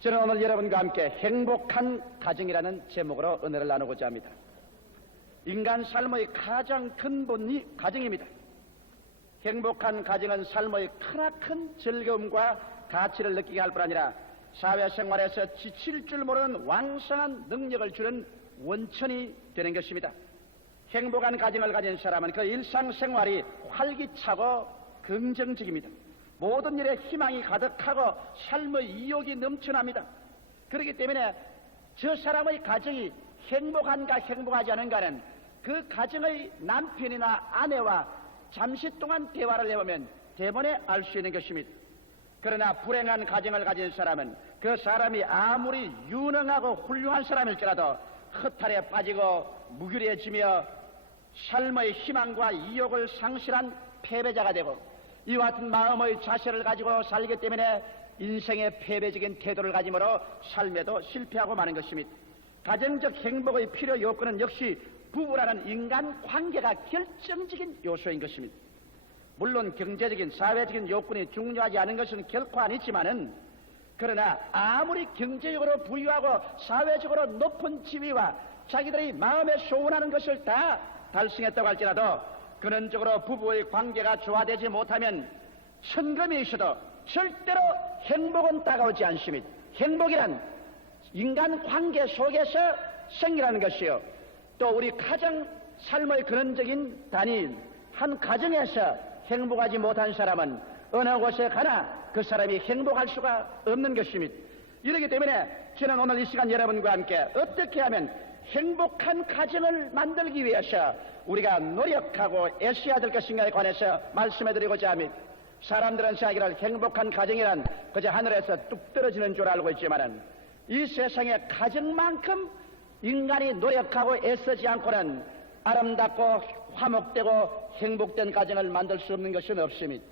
저는 오늘 여러분과 함께 행복한 가정이라는 제목으로 은혜를 나누고자 합니다. 인간 삶의 가장 근본이 가정입니다. 행복한 가정은 삶의 크나큰 즐거움과 가치를 느끼게 할 뿐 아니라 사회생활에서 지칠 줄 모르는 왕성한 능력을 주는 원천이 되는 것입니다. 행복한 가정을 가진 사람은 그 일상생활이 활기차고 긍정적입니다. 모든 일에 희망이 가득하고 삶의意欲이 넘쳐납니다. 그렇기 때문에 저 사람의 가정이 행복한가 행복하지 않은가는 그 가정의 남편이나 아내와 잠시 동안 대화를 해보면 대번에 알 수 있는 것입니다. 그러나 불행한 가정을 가진 사람은 그 사람이 아무리 유능하고 훌륭한 사람일지라도 허탈에 빠지고 무기력해지며 삶의 희망과意欲을 상실한 패배자가 되고 이와 같은 마음의 자세를 가지고 살기 때문에 인생의 패배적인 태도를 가짐으로 삶에도 실패하고 마는 것입니다. 가정적 행복의 필요 요건은 역시 부부라는 인간 관계가 결정적인 요소인 것입니다. 물론 경제적인 사회적인 요건이 중요하지 않은 것은 결코 아니지만은 그러나 아무리 경제적으로 부유하고 사회적으로 높은 지위와 자기들이 마음에 소원하는 것을 다 달성했다고 할지라도 근원적으로 부부의 관계가 조화되지 못하면 천금이 있어도 절대로 행복은 다가오지 않습니다. 행복이란 인간 관계 속에서 생기라는 것이요. 또 우리 가정 삶의 근원적인 단위인 한 가정에서 행복하지 못한 사람은 어느 곳에 가나 그 사람이 행복할 수가 없는 것입니다. 이렇기 때문에 저는 오늘 이 시간 여러분과 함께 어떻게 하면 행복한 가정을 만들기 위해서 우리가 노력하고 애써야 될 것인가에 관해서 말씀해드리고자 합니다. 사람들은 생각하기를 행복한 가정이란 그저 하늘에서 뚝 떨어지는 줄 알고 있지만은 이 세상에 가정만큼 인간이 노력하고 애쓰지 않고는 아름답고 화목되고 행복된 가정을 만들 수 없는 것은 없습니다.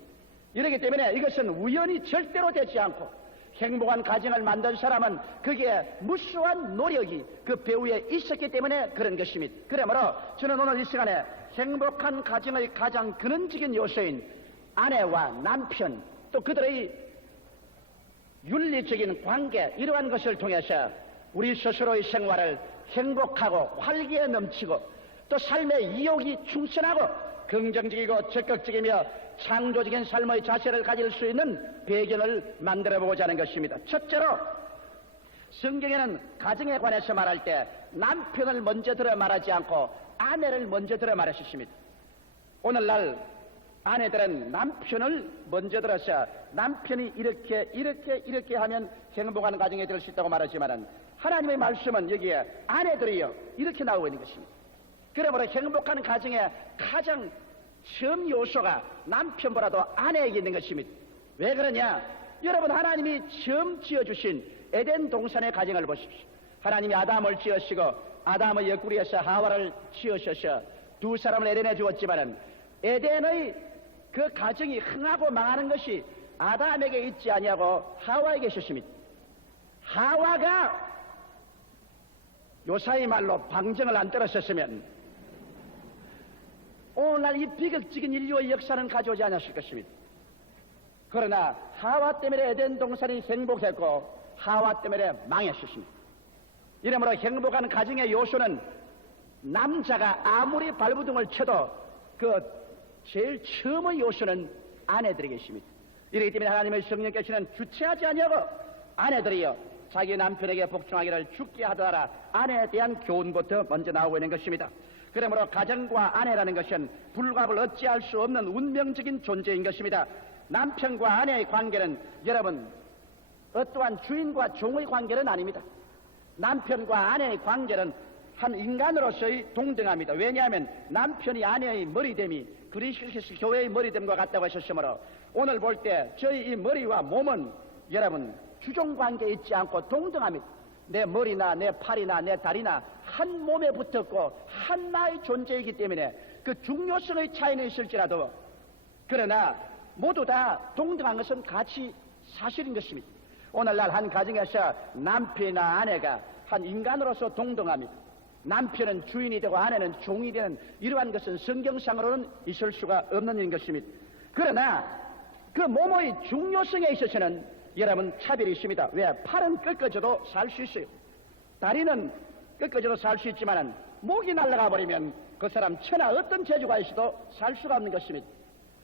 이렇기 때문에 이것은 우연히 절대로 되지 않고 행복한 가정을 만든 사람은 그게 무수한 노력이 그 배후에 있었기 때문에 그런 것입니다. 그러므로 저는 오늘 이 시간에 행복한 가정의 가장 근원적인 요소인 아내와 남편 또 그들의 윤리적인 관계 이러한 것을 통해서 우리 스스로의 생활을 행복하고 활기에 넘치고 또 삶의意欲이 충천하고 긍정적이고 적극적이며 창조적인 삶의 자세를 가질 수 있는 배경을 만들어보고자 하는 것입니다. 첫째로 성경에는 가정에 관해서 말할 때 남편을 먼저 들어 말하지 않고 아내를 먼저 들어 말하셨습니다. 오늘날 아내들은 남편을 먼저 들어서 남편이 이렇게 하면 행복한 가정에 될 수 있다고 말하지만 하나님의 말씀은 여기에 아내들이요 이렇게 나오고 있는 것입니다. 그러므로 행복한 가정의 가장 처음 요소가 남편보다도 아내에게 있는 것입니다. 왜 그러냐? 여러분 하나님이 처음 지어주신 에덴 동산의 가정을 보십시오. 하나님이 아담을 지으시고 아담의 옆구리에서 하와를 지으셔서 두 사람을 에덴에 주었지만은 에덴의 그 가정이 흥하고 망하는 것이 아담에게 있지 아니하고 하와에게 있었습니다. 하와가 요사이 말로 방정을 안 떨었었으면 오늘날 이 비극적인 인류의 역사는 가져오지 않았을 것입니다. 그러나 하와 때문에 에덴 동산이 행복했고 하와 때문에 망했었습니다. 이러므로 행복한 가정의 요소는 남자가 아무리 발부둥을 쳐도 그 제일 처음의 요소는 아내들에게 있습니다. 이렇기 때문에 하나님의 성령께서는 주체하지 아니하고 아내들이여 자기 남편에게 복종하기를 죽게 하더라 아내에 대한 교훈부터 먼저 나오고 있는 것입니다. 그러므로 가정과 아내라는 것은 불가합을 어찌할 수 없는 운명적인 존재인 것입니다. 남편과 아내의 관계는 여러분 어떠한 주인과 종의 관계는 아닙니다. 남편과 아내의 관계는 한 인간으로서의 동등합니다. 왜냐하면 남편이 아내의 머리됨이 그리스도께서 교회의 머리됨과 같다고 하셨으므로 오늘 볼 때 저희 이 머리와 몸은 여러분 주종관계에 있지 않고 동등합니다. 내 머리나 내 팔이나 내 다리나 한 몸에 붙었고 하나의 존재이기 때문에 그 중요성의 차이는 있을지라도 그러나 모두 다 동등한 것은 가치 사실인 것입니다. 오늘날 한 가정에서 남편이나 아내가 한 인간으로서 동등합니다. 남편은 주인이 되고 아내는 종이 되는 이러한 것은 성경상으로는 있을 수가 없는 일인 것입니다. 그러나 그 몸의 중요성에 있어서는 여러분 차별이 있습니다. 왜? 팔은 꺾어져도 살 수 있어요. 다리는 꺾어져도 살 수 있지만은 목이 날아가 버리면 그 사람 천하 어떤 재주가 있어도 살 수가 없는 것입니다.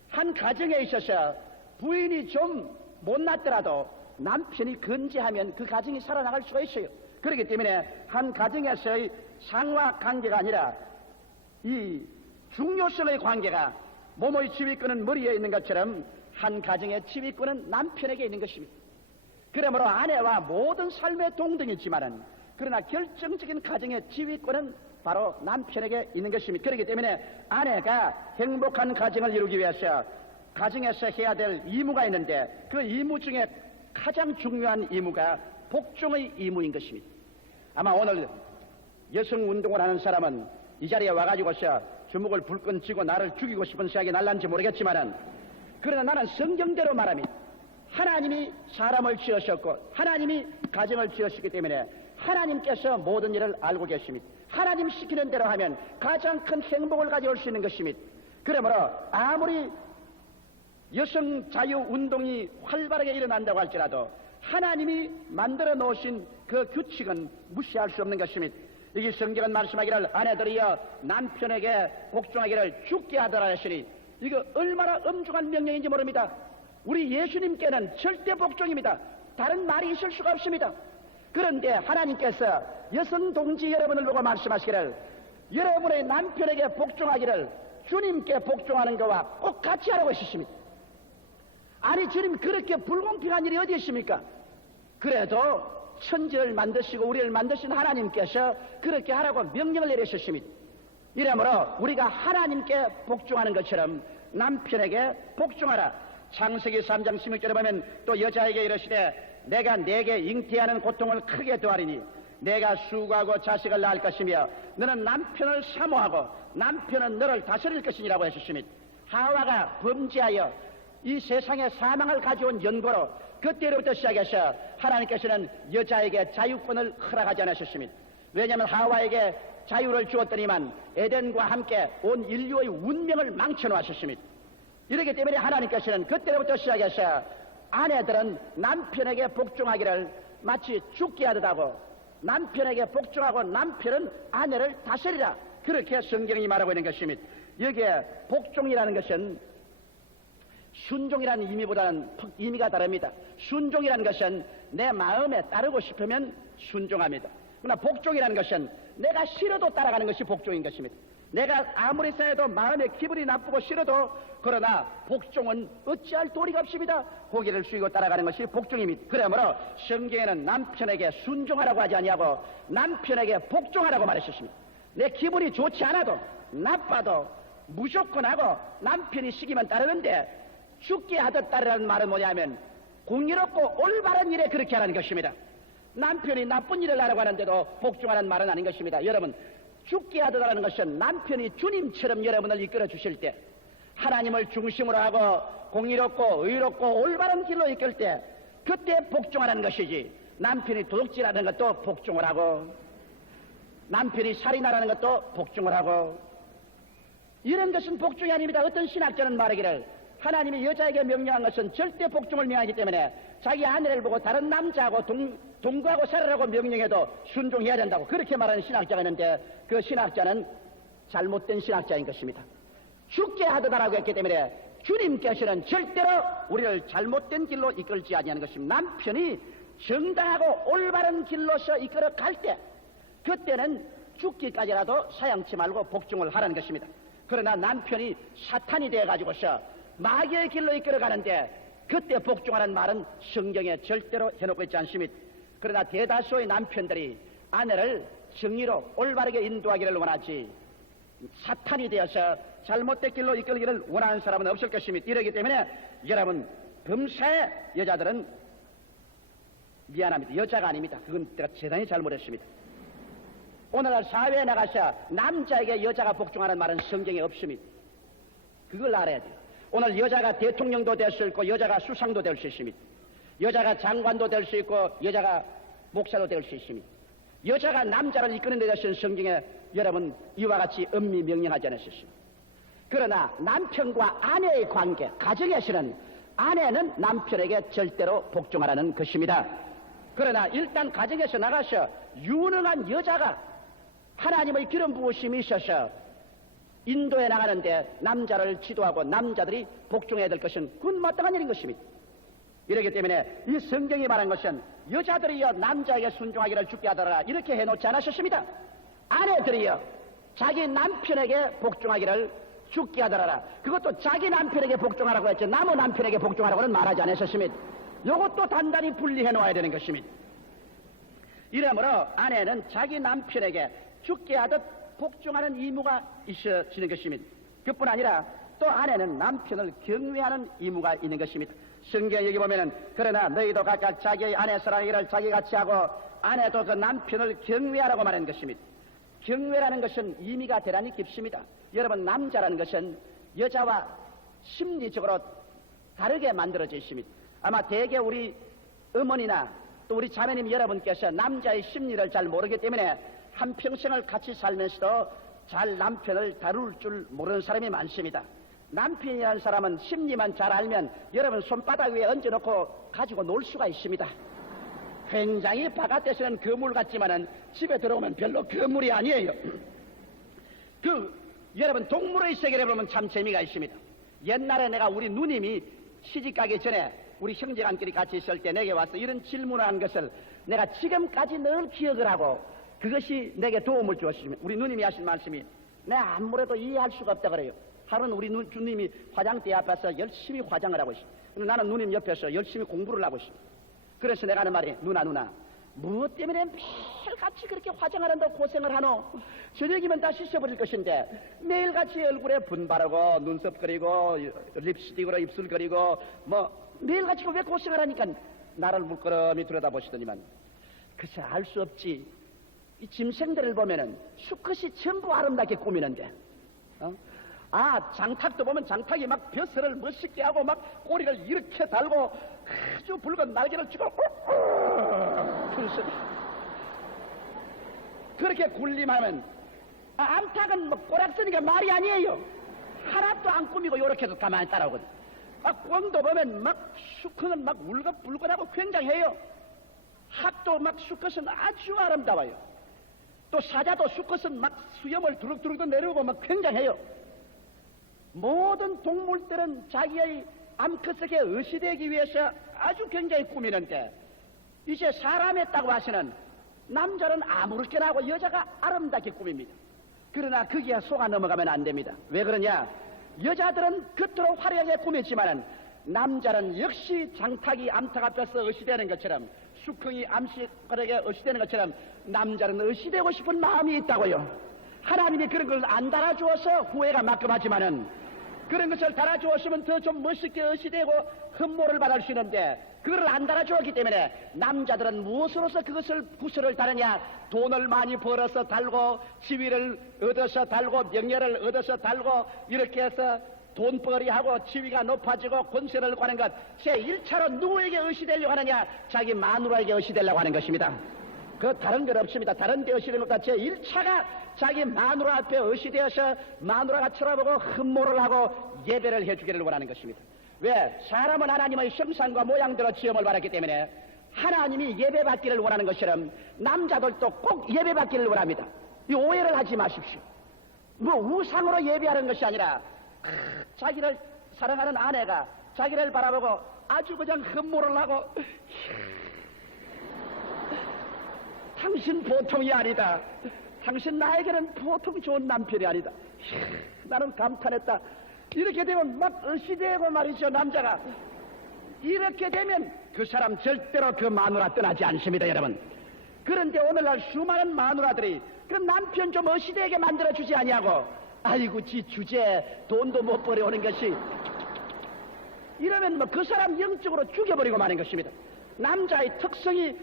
한 가정에 있어서 부인이 좀 못났더라도 남편이 건재하면 그 가정이 살아나갈 수가 있어요. 그렇기 때문에 한 가정에서의 상하 관계가 아니라 이 중요성의 관계가 몸의 지휘권은 머리에 있는 것처럼 한 가정의 지휘권은 남편에게 있는 것입니다. 그러므로 아내와 모든 삶의 동등이지만은 그러나 결정적인 가정의 지휘권은 바로 남편에게 있는 것입니다. 그렇기 때문에 아내가 행복한 가정을 이루기 위해서 가정에서 해야 될 임무가 있는데 그 임무 중에 가장 중요한 임무가 복종의 임무인 것입니다. 아마 오늘 여성 운동을 하는 사람은 이 자리에 와가지고서 주먹을 불끈 쥐고 나를 죽이고 싶은 생각이 날란지 모르겠지만은 그러나 나는 성경대로 말합니다. 하나님이 사람을 지으셨고 하나님이 가정을 지으셨기 때문에 하나님께서 모든 일을 알고 계십니다. 하나님 시키는 대로 하면 가장 큰 행복을 가져올 수 있는 것입니다. 그러므로 아무리 여성 자유 운동이 활발하게 일어난다고 할지라도 하나님이 만들어 놓으신 그 규칙은 무시할 수 없는 것입니다. 여기 성경은 말씀하기를 아내들이여 남편에게 복종하기를 죽게 하더라 하시니 이거 얼마나 엄중한 명령인지 모릅니다. 우리 예수님께는 절대 복종입니다. 다른 말이 있을 수가 없습니다. 그런데 하나님께서 여성 동지 여러분을 보고 말씀하시기를 여러분의 남편에게 복종하기를 주님께 복종하는 것과 꼭 같이 하라고 하셨습니다. 아니 주님 그렇게 불공평한 일이 어디 있습니까? 그래도 천지를 만드시고 우리를 만드신 하나님께서 그렇게 하라고 명령을 내리셨습니다. 이러므로 우리가 하나님께 복종하는 것처럼 남편에게 복종하라. 창세기 3장 16절에 보면 또 여자에게 이르시되 내가 네게 잉태하는 고통을 크게 더하리니 내가 수고하고 자식을 낳을 것이며 너는 남편을 사모하고 남편은 너를 다스릴 것이니라고 하셨습니다. 하와가 범죄하여 이 세상에 사망을 가져온 연고로 그때로부터 시작해서 하나님께서는 여자에게 자유권을 허락하지 않으셨습니다. 왜냐하면 하와에게 자유를 주었더니만 에덴과 함께 온 인류의 운명을 망쳐놓으셨습니다. 이렇기 때문에 하나님께서는 그때로부터 시작해서 아내들은 남편에게 복종하기를 마치 죽게 하듯 하고 남편에게 복종하고 남편은 아내를 다스리라. 그렇게 성경이 말하고 있는 것입니다. 여기에 복종이라는 것은 순종이라는 의미보다는 의미가 다릅니다. 순종이라는 것은 내 마음에 따르고 싶으면 순종합니다. 그러나 복종이라는 것은 내가 싫어도 따라가는 것이 복종인 것입니다. 내가 아무리 생각해도 마음에 기분이 나쁘고 싫어도 그러나 복종은 어찌할 도리가 없습니다. 고개를 숙이고 따라가는 것이 복종입니다. 그러므로 성경에는 남편에게 순종하라고 하지 아니하고 남편에게 복종하라고 말하셨습니다. 내 기분이 좋지 않아도 나빠도 무조건 하고 남편이 시키면 따르는데 죽게 하듯 따르라는 말은 뭐냐면 공의롭고 올바른 일에 그렇게 하라는 것입니다. 남편이 나쁜 일을 하라고 하는데도 복종하라는 말은 아닌 것입니다. 여러분 죽게 하듯하라는 것은 남편이 주님처럼 여러분을 이끌어 주실 때 하나님을 중심으로 하고 공의롭고 의롭고 올바른 길로 이끌 때 그때 복종하라는 것이지 남편이 도둑질하는 것도 복종을 하고 남편이 살인하라는 것도 복종을 하고 이런 것은 복종이 아닙니다. 어떤 신학자는 말하기를 하나님이 여자에게 명령한 것은 절대 복종을 명하기 때문에 자기 아내를 보고 다른 남자하고 동거하고 살아라고 명령해도 순종해야 된다고 그렇게 말하는 신학자가 있는데 그 신학자는 잘못된 신학자인 것입니다. 죽게 하듯하라고 했기 때문에 주님께서는 절대로 우리를 잘못된 길로 이끌지 아니하는 것입니다. 남편이 정당하고 올바른 길로서 이끌어 갈 때 그때는 죽기까지라도 사양치 말고 복종을 하라는 것입니다. 그러나 남편이 사탄이 되어가지고서 마귀의 길로 이끌어 가는데 그때 복종하라는 말은 성경에 절대로 해놓고 있지 않습니다. 그러나 대다수의 남편들이 아내를 정의로 올바르게 인도하기를 원하지 사탄이 되어서 잘못된 길로 이끌기를 원하는 사람은 없을 것입니다. 이러기 때문에 여러분 범사의 여자들은 미안합니다. 여자가 아닙니다. 그건 내가 대단히 잘못했습니다. 오늘날 사회에 나가서 남자에게 여자가 복종하는 말은 성경에 없습니다. 그걸 알아야 돼요. 오늘 여자가 대통령도 될 수 있고 여자가 수상도 될 수 있습니다. 여자가 장관도 될 수 있고 여자가 목사도 될 수 있습니다. 여자가 남자를 이끄는 데 대해서는 성경에 여러분 이와 같이 엄히 명령하지 않으셨습니다. 그러나 남편과 아내의 관계, 가정에서는 아내는 남편에게 절대로 복종하라는 것입니다. 그러나 일단 가정에서 나가서 유능한 여자가 하나님의 기름 부으심이 있어서 인도에 나가는데 남자를 지도하고 남자들이 복종해야 될 것은 그건 마땅한 일인 것입니다. 이렇기 때문에 이 성경이 말한 것은 여자들이여 남자에게 순종하기를 주께 하더라 이렇게 해놓지 않으셨습니다. 아내들이여 자기 남편에게 복종하기를 주께 하더라. 그것도 자기 남편에게 복종하라고 했죠. 남의 남편에게 복종하라고는 말하지 않으셨습니다. 이것도 단단히 분리해 놓아야 되는 것입니다. 이러므로 아내는 자기 남편에게 주께 하듯 복종하는 의무가 있어지는 것입니다. 그뿐 아니라 또 아내는 남편을 경외하는 의무가 있는 것입니다. 성경에 여기 보면은 그러나 너희도 각각 자기의 아내 사랑하기를 자기같이 하고 아내도 그 남편을 경외하라고 말하는 것입니다. 경외라는 것은 의미가 대단히 깊습니다. 여러분, 남자라는 것은 여자와 심리적으로 다르게 만들어져 있습니다. 아마 대개 우리 어머니나 또 우리 자매님 여러분께서 남자의 심리를 잘 모르기 때문에 한평생을 같이 살면서도 잘 남편을 다룰 줄 모르는 사람이 많습니다. 남편이라는 사람은 심리만 잘 알면 여러분 손바닥 위에 얹어놓고 가지고 놀 수가 있습니다. 굉장히 바깥에서는 거물 같지만은 집에 들어오면 별로 거물이 아니에요. 여러분 동물의 세계를 보면 참 재미가 있습니다. 옛날에 내가 우리 누님이 시집가기 전에 우리 형제간끼리 같이 있을 때 내게 와서 이런 질문을 한 것을 내가 지금까지 늘 기억을 하고 그것이 내게 도움을 주었습니다. 우리 누님이 하신 말씀이 내가 아무래도 이해할 수가 없다 그래요. 하루는 우리 주님이 화장대 앞에서 열심히 화장을 하고 있습니다. 나는 누님 옆에서 열심히 공부를 하고 있습니다. 그래서 내가 하는 말이 누나 무엇 때문에 매일같이 그렇게 화장을 한다고 고생을 하노? 저녁이면 다 씻어버릴 것인데 매일같이 얼굴에 분 바르고 눈썹 그리고 립스틱으로 입술 그리고 매일같이 왜 고생을 하니까 나를 물끄러미 들여다보시더니만 글쎄 알 수 없지. 이 짐승들을 보면은 수컷이 전부 아름답게 꾸미는데 장탁도 보면 장탁이 막 벼슬을 멋있게 하고 막 꼬리를 이렇게 달고 아주 붉은 날개를 쥐고 그렇게 굴림하면 암탉은 꼬락서니까 말이 아니에요. 하나도 안 꾸미고 요렇게 해서 가만히 따라오거든. 꿩도 보면 수컷은 울긋불긋하고 굉장해요. 학도 수컷은 아주 아름다워요. 또 사자도 수컷은 수염을 두룩두룩 내려오고 굉장해요. 모든 동물들은 자기의 암컷에게 의시되기 위해서 아주 굉장히 꾸미는데 이제 사람에 딱 와서는 남자는 아무렇게나 하고 여자가 아름답게 꾸밉니다. 그러나 거기에 속아 넘어가면 안 됩니다. 왜 그러냐? 여자들은 겉으로 화려하게 꾸몄지만은 남자는 역시 장탁이 암탉 앞에서 의시되는 것처럼 수컷이 암식에게 의시되는 것처럼 남자는 의시되고 싶은 마음이 있다고요. 하나님이 그런 걸 안 달아주어서 후회가 막급하지만은 그런 것을 달아주었으면 더 좀 멋있게 의시되고 흠모를 받을 수 있는데 그걸 안 달아주었기 때문에 남자들은 무엇으로서 그것을 구설을 다느냐? 돈을 많이 벌어서 달고 지위를 얻어서 달고 명예를 얻어서 달고 이렇게 해서 돈벌이하고 지위가 높아지고 권세를 구하는 것 제1차로 누구에게 의시되려고 하느냐? 자기 마누라에게 의시되려고 하는 것입니다. 그 다른 건 없습니다. 다른 데 의시되는 것보다 제1차가 자기 마누라 앞에 의시되어서 마누라가 쳐다보고 흠모를 하고 예배를 해주기를 원하는 것입니다. 왜? 사람은 하나님의 형상과 모양대로 지음을 받았기 때문에 하나님이 예배받기를 원하는 것처럼 남자들도 꼭 예배받기를 원합니다. 이 오해를 하지 마십시오. 우상으로 예배하는 것이 아니라 자기를 사랑하는 아내가 자기를 바라보고 아주 그냥 흠모를 하고 당신 보통이 아니다. 당신 나에게는 보통 좋은 남편이 아니다. 나는 감탄했다. 이렇게 되면 의시되고 말이죠. 남자가 이렇게 되면 그 사람 절대로 그 마누라 떠나지 않습니다. 여러분. 그런데 오늘날 수많은 마누라들이 그 남편 좀 의시되게 만들어주지 아니하고 아이고 지 주제 돈도 못 벌어오는 것이 이러면 그 사람 영적으로 죽여버리고 마는 것입니다. 남자의 특성이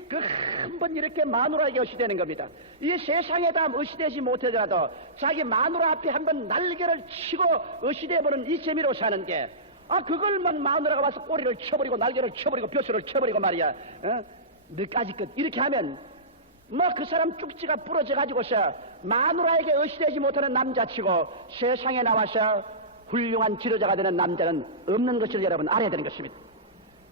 한번 이렇게 마누라에게 의시되는 겁니다. 이 세상에다 의시되지 못하더라도 자기 마누라 앞에 한번 날개를 치고 의시되어보는 이 재미로 사는 게 그걸 마누라가 와서 꼬리를 쳐버리고 날개를 쳐버리고 벼슬을 쳐버리고 말이야. 너까지 끝 이렇게 하면 그 사람 쭉지가 부러져 가지고서 마누라에게 의시되지 못하는 남자치고 세상에 나와서 훌륭한 지도자가 되는 남자는 없는 것을 여러분 알아야 되는 것입니다.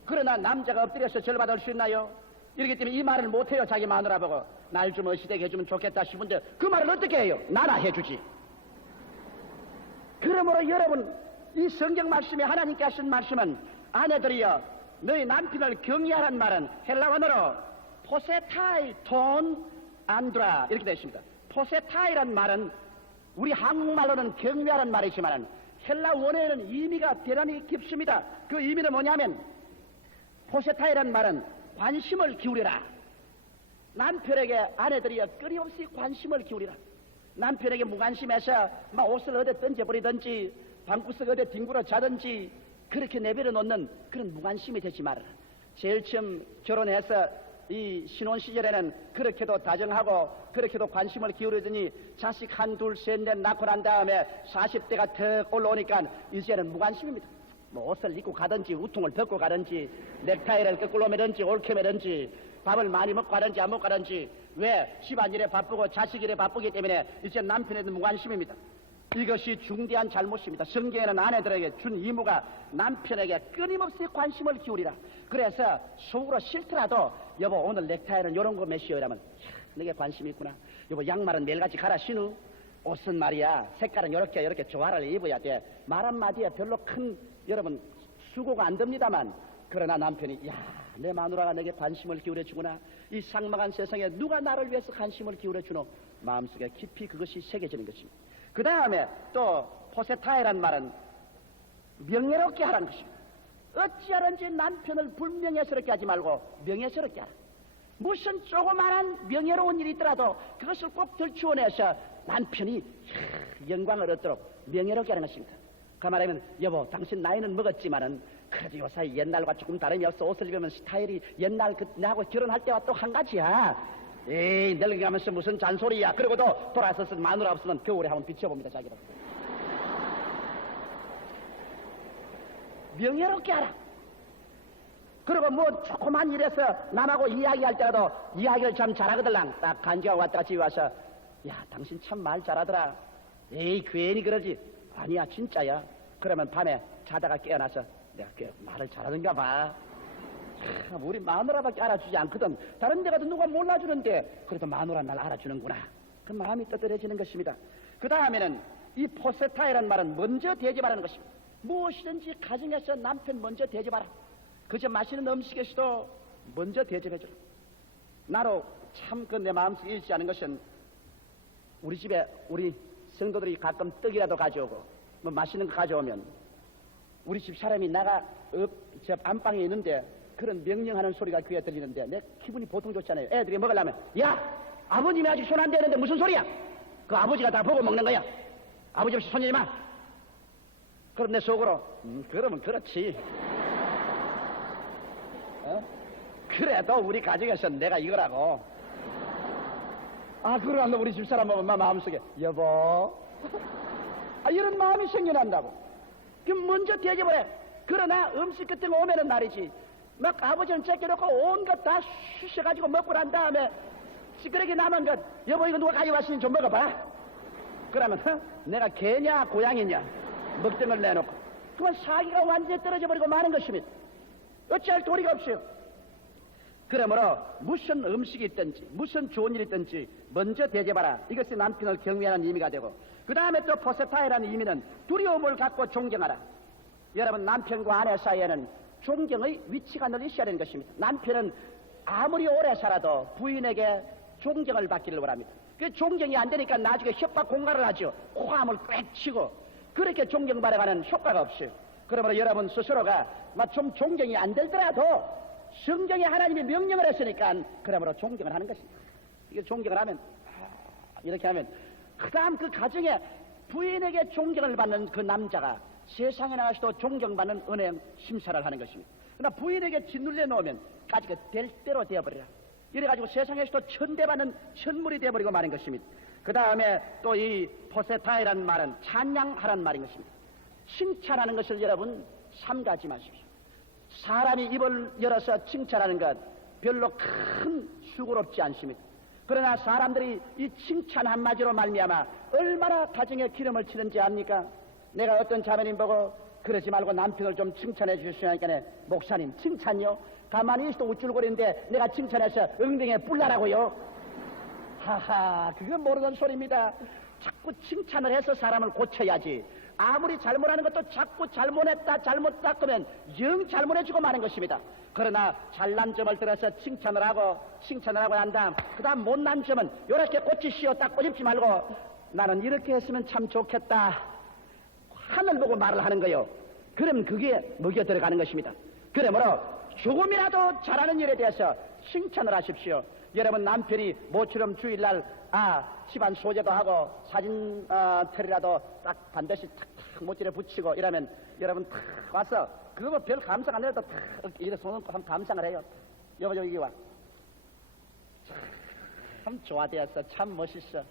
그러나 남자가 엎드려서 절 받을 수 있나요? 이렇기 때문에 이 말을 못해요. 자기 마누라 보고 날 좀 어시되게 해주면 좋겠다 싶은데 그 말을 어떻게 해요? 나나 해주지. 그러므로 여러분 이 성경 말씀에 하나님께 하신 말씀은 아내들이여 너희 남편을 경외하란 말은 헬라어로 포세타이 톤 안드라 이렇게 되어 있습니다. 포세타이란 말은 우리 한국말로는 경외하란 말이지만 헬라 원어에는 의미가 대단히 깊습니다. 그 의미는 뭐냐면 포세타이란 말은 관심을 기울여라. 남편에게 아내들이 끊임없이 관심을 기울이라. 남편에게 무관심해서 막 옷을 어디 던져버리든지 방구석 어디 뒹굴어 자든지 그렇게 내버려 놓는 그런 무관심이 되지 말아라. 제일 처음 결혼해서 이 신혼 시절에는 그렇게도 다정하고 그렇게도 관심을 기울이더니 자식 한 둘 셋 넷 낳고 난 다음에 40대가 턱 올라오니까 이제는 무관심입니다. 뭐 옷을 입고 가든지 우통을 벗고 가든지 넥타이를 거꾸로 매든지 옳게 매든지 밥을 많이 먹고 가든지 안 먹고 가든지 왜 집안일에 바쁘고 자식일에 바쁘기 때문에 이제 남편에도 무관심입니다. 이것이 중대한 잘못입니다. 성경에는 아내들에게 준 의무가 남편에게 끊임없이 관심을 기울이라. 그래서 속으로 싫더라도 여보 오늘 넥타이는 이런 거 매시오 이러면 너게 관심이 있구나. 여보 양말은 매일같이 갈아 신우. 옷은 말이야 색깔은 이렇게 조화를 입어야 돼. 말 한마디에 별로 큰 여러분 수고가 안 됩니다만 그러나 남편이 야 내 마누라가 내게 관심을 기울여주구나. 이 삭막한 세상에 누가 나를 위해서 관심을 기울여주노. 마음속에 깊이 그것이 새겨지는 것입니다. 그 다음에 또 포세타이란 말은 명예롭게 하라는 것입니다. 어찌하든지 남편을 불명예스럽게 하지 말고 명예스럽게 하라. 무슨 조그마한 명예로운 일이 있더라도 그것을 꼭 들추어내서 남편이 영광을 얻도록 명예롭게 하는 것입니다. 그 말하면 여보 당신 나이는 먹었지만은 그래도 요사이 옛날과 조금 다름이 없어. 옷을 입으면 스타일이 옛날 나하고 결혼할 때와 또 한 가지야. 에이 늙어가면서 무슨 잔소리야. 그러고도 돌아서서 마누라 없으면 겨울에 한번 비춰봅니다. 자기를 명예롭게 하라. 그리고 뭐 조그만 일에서 남하고 이야기할 때라도 이야기를 참 잘하거들랑 딱 간지하고 왔다가 집에 와서 야 당신 참 말 잘하더라. 에이 괜히 그러지. 아니야 진짜야. 그러면 밤에 자다가 깨어나서 내가 말을 잘하는가 봐. 우리 마누라밖에 알아주지 않거든. 다른 데 가도 누가 몰라주는데 그래도 마누라 날 알아주는구나. 그 마음이 떠들어지는 것입니다. 그 다음에는 이 포세타이란 말은 먼저 대접하라는 것입니다. 무엇이든지 가정에서 남편 먼저 대접하라. 그저 마시는 음식에서도 먼저 대접해줘라. 나로 참 그 내 마음속에 잃지 않은 것은 우리 집에 우리 성도들이 가끔 떡이라도 가져오고 뭐 맛있는 거 가져오면 우리 집 사람이 나가 저 안방에 있는데 그런 명령하는 소리가 귀에 들리는데 내 기분이 보통 좋지 않아요. 애들이 먹으려면 야 아버님이 아직 손 안 대는데 무슨 소리야. 그 아버지가 다 보고 먹는 거야. 아버지 없이 손 대지 마. 그럼 내 속으로 그러면 그렇지. 그래도 우리 가정에서 내가 이거라고. 그러나 우리 집사람 보면 마음속에 여보 이런 마음이 생겨난다고. 그럼 먼저 대접을 해. 그러나 음식 같은 거 오면은 말이지 막 아버지는 제껴놓고 온갖 다 쑤셔가지고 먹고 난 다음에 시끄럽게 남은 것 여보 이거 누가 가져왔으니 좀 먹어봐. 그러면 내가 개냐 고양이냐 먹던 걸 내놓고 그건 사기가 완전히 떨어져 버리고 마는 것입니다. 어찌할 도리가 없어요. 그러므로 무슨 음식이 있든지 무슨 좋은 일이 있든지 먼저 대접하라. 이것이 남편을 경외하는 의미가 되고 그 다음에 또 포세타이라는 의미는 두려움을 갖고 존경하라. 여러분 남편과 아내 사이에는 존경의 위치가 늘 있어야 되는 것입니다. 남편은 아무리 오래 살아도 부인에게 존경을 받기를 원합니다. 그 존경이 안 되니까 나중에 협박 공갈을 하죠. 코함을 꽥 치고 그렇게 존경받아가는 효과가 없어요. 그러므로 여러분 스스로가 좀 존경이 안 되더라도 성경에 하나님이 명령을 했으니까 그러므로 존경을 하는 것입니다. 이게 존경을 하면 이렇게 하면 그 다음 그 가정에 부인에게 존경을 받는 그 남자가 세상에 나가서도 존경받는 은혜 심사를 하는 것입니다. 그러나 부인에게 짓눌려 놓으면 가지가 될 대로 되어버리라. 이래가지고 세상에서도 천대받는 천물이 되어버리고 마는 것입니다. 그 다음에 또 이 포세타이라는 말은 찬양하라는 말인 것입니다. 칭찬하는 것을 여러분 삼가지 마십시오. 사람이 입을 열어서 칭찬하는 것 별로 큰 수고롭지 않습니다. 그러나 사람들이 이 칭찬 한마디로 말미암아 얼마나 가정에 기름을 치는지 압니까? 내가 어떤 자매님 보고 그러지 말고 남편을 좀 칭찬해 주시니까 목사님 칭찬요? 가만히 있어도 우쭐거리는데 내가 칭찬해서 엉덩이에 뿔나라고요? 하하, 그건 모르는 소리입니다. 자꾸 칭찬을 해서 사람을 고쳐야지. 아무리 잘못하는 것도 자꾸 잘못했다 그러면 영 잘못해주고 마는 것입니다. 그러나 잘난 점을 들어서 칭찬을 하고 난 다음 그 다음 못난 점은 요렇게 고치시오 딱 꼬집지 말고 나는 이렇게 했으면 참 좋겠다 하늘 보고 말을 하는 거요. 그럼 그게 먹여 들어가는 것입니다. 그러므로 조금이라도 잘하는 일에 대해서 칭찬을 하십시오. 여러분 남편이 모처럼 주일날 집안 소재도 하고 사진 틀이라도 딱 반드시 탁탁 모찌를 붙이고 이러면 여러분 탁 와서 그거 뭐 별 감상 안 해도 탁 이렇게 손 얹고 한번 감상을 해요. 여보 여기 와. 참 좋아되었어. 참 멋있어.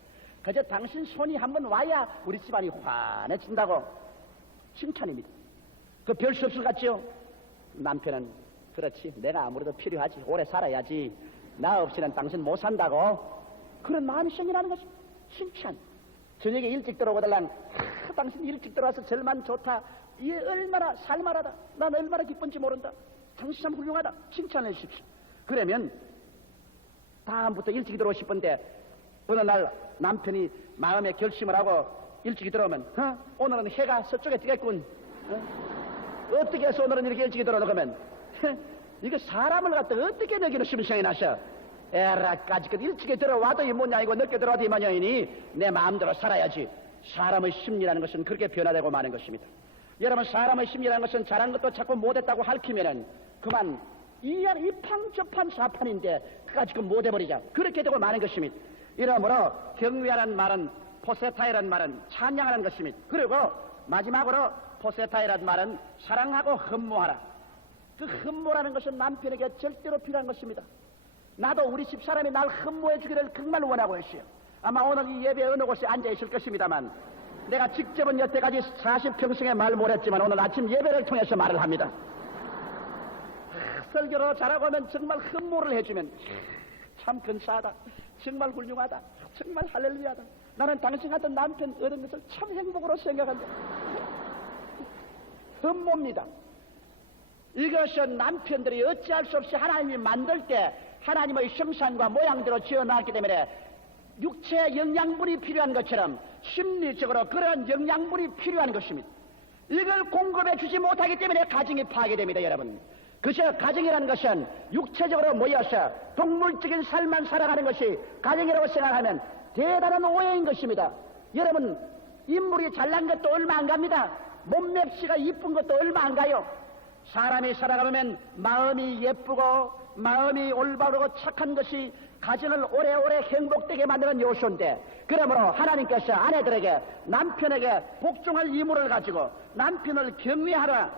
그저 당신 손이 한번 와야 우리 집안이 환해진다고 칭찬입니다. 그 별 수 없을 것 같죠? 남편은 그렇지 내가 아무래도 필요하지 오래 살아야지 나 없이는 당신 못 산다고 그런 마음이 생겨나는 것이 칭찬. 저녁에 일찍 들어오달랑 당신 일찍 들어와서 절만 좋다. 이 얼마나 살만하다. 난 얼마나 기쁜지 모른다. 당신 참 훌륭하다. 칭찬해 주십시오. 그러면 다음부터 일찍 들어오고 싶은데 어느 날 남편이 마음에 결심을 하고 일찍 들어오면 오늘은 해가 서쪽에 뜨겠군. 어떻게 해서 오늘은 이렇게 일찍 들어오는 거면 이거 사람을 갖다 어떻게 여기는 심상이 나셔. 에라까지 일찍 들어와도 이 뭐냐 이거 늦게 들어와도 이 마냥이니 내 마음대로 살아야지. 사람의 심리라는 것은 그렇게 변화되고 마는 것입니다. 여러분 사람의 심리라는 것은 잘한 것도 자꾸 못했다고 할퀴면은 그만 이 판저판 사판인데 그까지 못해버리자. 그렇게 되고 마는 것입니다. 이러므로 경외하라는 말은 포세타이라는 말은 찬양하라는 것입니다. 그리고 마지막으로 포세타이라는 말은 사랑하고 흠모하라. 그 흠모라는 것은 남편에게 절대로 필요한 것입니다. 나도 우리 집사람이 날 흠모해 주기를 정말 원하고 있어요. 아마 오늘 이 예배 어느 곳에 앉아 있을 것입니다만 내가 직접은 여태까지 40평생에 말 못했지만 오늘 아침 예배를 통해서 말을 합니다. 설교로 잘하고 하면 정말 흠모를 해주면 참 근사하다. 정말 훌륭하다. 정말 할렐루야다. 나는 당신 같은 남편 얻은 것을 참 행복으로 생각한다. 흠모입니다. 이것은 남편들이 어찌할 수 없이 하나님이 만들 때 하나님의 형상과 모양대로 지어놨기 때문에 육체 영양분이 필요한 것처럼 심리적으로 그러한 영양분이 필요한 것입니다. 이걸 공급해 주지 못하기 때문에 가정이 파괴됩니다. 여러분 그저 가정이라는 것은 육체적으로 모여서 동물적인 삶만 살아가는 것이 가정이라고 생각하면 대단한 오해인 것입니다. 여러분 인물이 잘난 것도 얼마 안 갑니다. 몸맵시가 이쁜 것도 얼마 안 가요. 사람이 살아가면 마음이 예쁘고 마음이 올바르고 착한 것이 가정을 오래오래 행복되게 만드는 요소인데 그러므로 하나님께서 아내들에게 남편에게 복종할 의무를 가지고 남편을 경외하라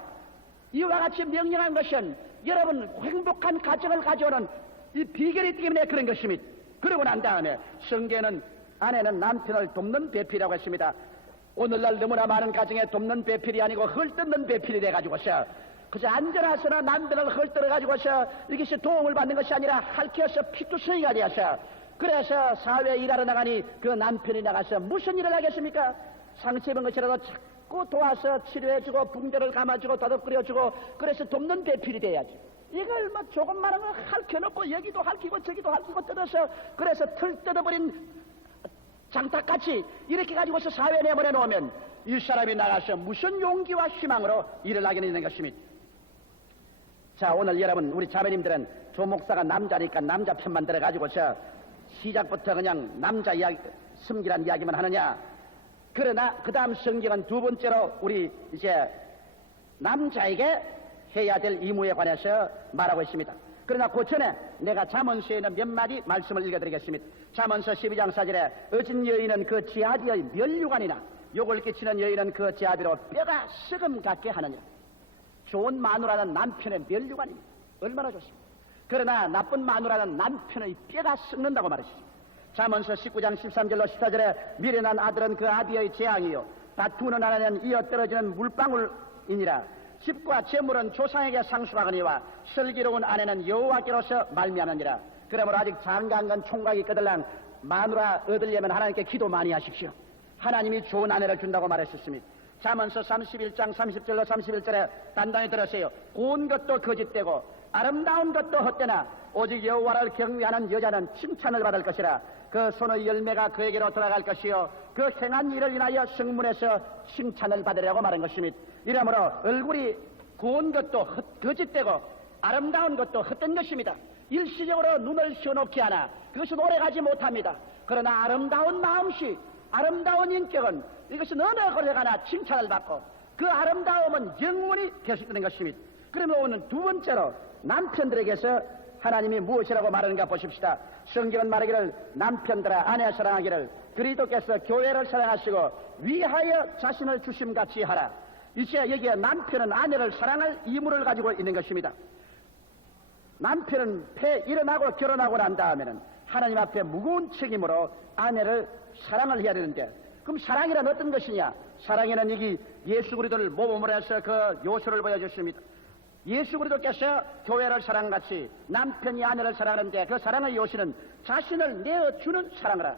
이와 같이 명령한 것은 여러분 행복한 가정을 가져오는 이 비결이 있기 때문에 그런 것입니다. 그러고 난 다음에 성경에는 아내는 남편을 돕는 배필이라고 했습니다. 오늘날 너무나 많은 가정에 돕는 배필이 아니고 헐뜯는 배필이 돼가지고서 그저 앉아서나 남편을 헐뜯어가지고서 이것이 도움을 받는 것이 아니라 할퀴어서 피투성이가 되어서 그래서 사회에 일하러 나가니 그 남편이 나가서 무슨 일을 하겠습니까? 상처 입은 것이라도 자꾸 도와서 치료해주고 붕대를 감아주고 더덕거려주고 그래서 돕는 배필이 돼야지. 이걸 뭐 조금만한 거 할켜놓고 여기도 할퀴고 저기도 할퀴고 뜯어서 그래서 틀 뜯어버린 장탁같이 이렇게 가지고서 사회에 내버려 놓으면 이 사람이 나가서 무슨 용기와 희망으로 일을 하게 되는 것입니다. 자 오늘 여러분 우리 자매님들은 조 목사가 남자니까 남자 편만 들어가지고서 시작부터 그냥 남자 이야기 섬기란 이야기만 하느냐. 그러나 그 다음 성경은 두 번째로 우리 이제 남자에게 해야 될 의무에 관해서 말하고 있습니다. 그러나 그 전에 내가 잠언서에 있는 몇 마디 말씀을 읽어드리겠습니다. 잠언서 12장 4절에 어진 여인은 그 지아비의 면류관이나 욕을 끼치는 여인은 그 지아비로 뼈가 썩음 같게 하느냐. 좋은 마누라는 남편의 면류관입니다. 얼마나 좋습니까? 그러나 나쁜 마누라는 남편의 뼈가 썩는다고 말했습니다. 잠언서 19장 13절로 14절에 미련한 아들은 그 아비의 재앙이요 다투는 아내는 이어 떨어지는 물방울이니라. 집과 재물은 조상에게 상속하거니와 슬기로운 아내는 여호와께로서 말미암느니라. 그러므로 아직 장가한 건 총각이 거들랑 마누라 얻으려면 하나님께 기도 많이 하십시오. 하나님이 좋은 아내를 준다고 말했었습니다. 잠언서 31장 30절로 31절에 단단히 들으세요. 고운 것도 거짓되고 아름다운 것도 헛되나 오직 여호와를 경외하는 여자는 칭찬을 받을 것이라. 그 손의 열매가 그에게로 돌아갈 것이요 그 행한 일을 인하여 성문에서 칭찬을 받으려고 말한 것입니다. 이러므로 얼굴이 고운 것도 거짓되고 아름다운 것도 헛된 것입니다. 일시적으로 눈을 시원놓게 하나 그것은 오래가지 못합니다. 그러나 아름다운 마음씨, 아름다운 인격은 이것은 어느 곳에 가나 칭찬을 받고 그 아름다움은 영원히 계속되는 것입니다. 그러면 오늘 두 번째로 남편들에게서 하나님이 무엇이라고 말하는가 보십시다. 성경은 말하기를 남편들아 아내 사랑하기를 그리스도께서 교회를 사랑하시고 위하여 자신을 주심같이 하라. 이제 여기에 남편은 아내를 사랑할義務를 가지고 있는 것입니다. 남편은 일어나고 결혼하고 난 다음에는 하나님 앞에 무거운 책임으로 아내를 사랑을 해야 되는데, 그럼 사랑이란 어떤 것이냐? 사랑에는 여기 예수 그리스도를 모범으로 해서 그 요소를 보여줬습니다. 예수 그리스도께서 교회를 사랑같이 남편이 아내를 사랑하는데 그 사랑의 요소는 자신을 내어주는 사랑을 하라.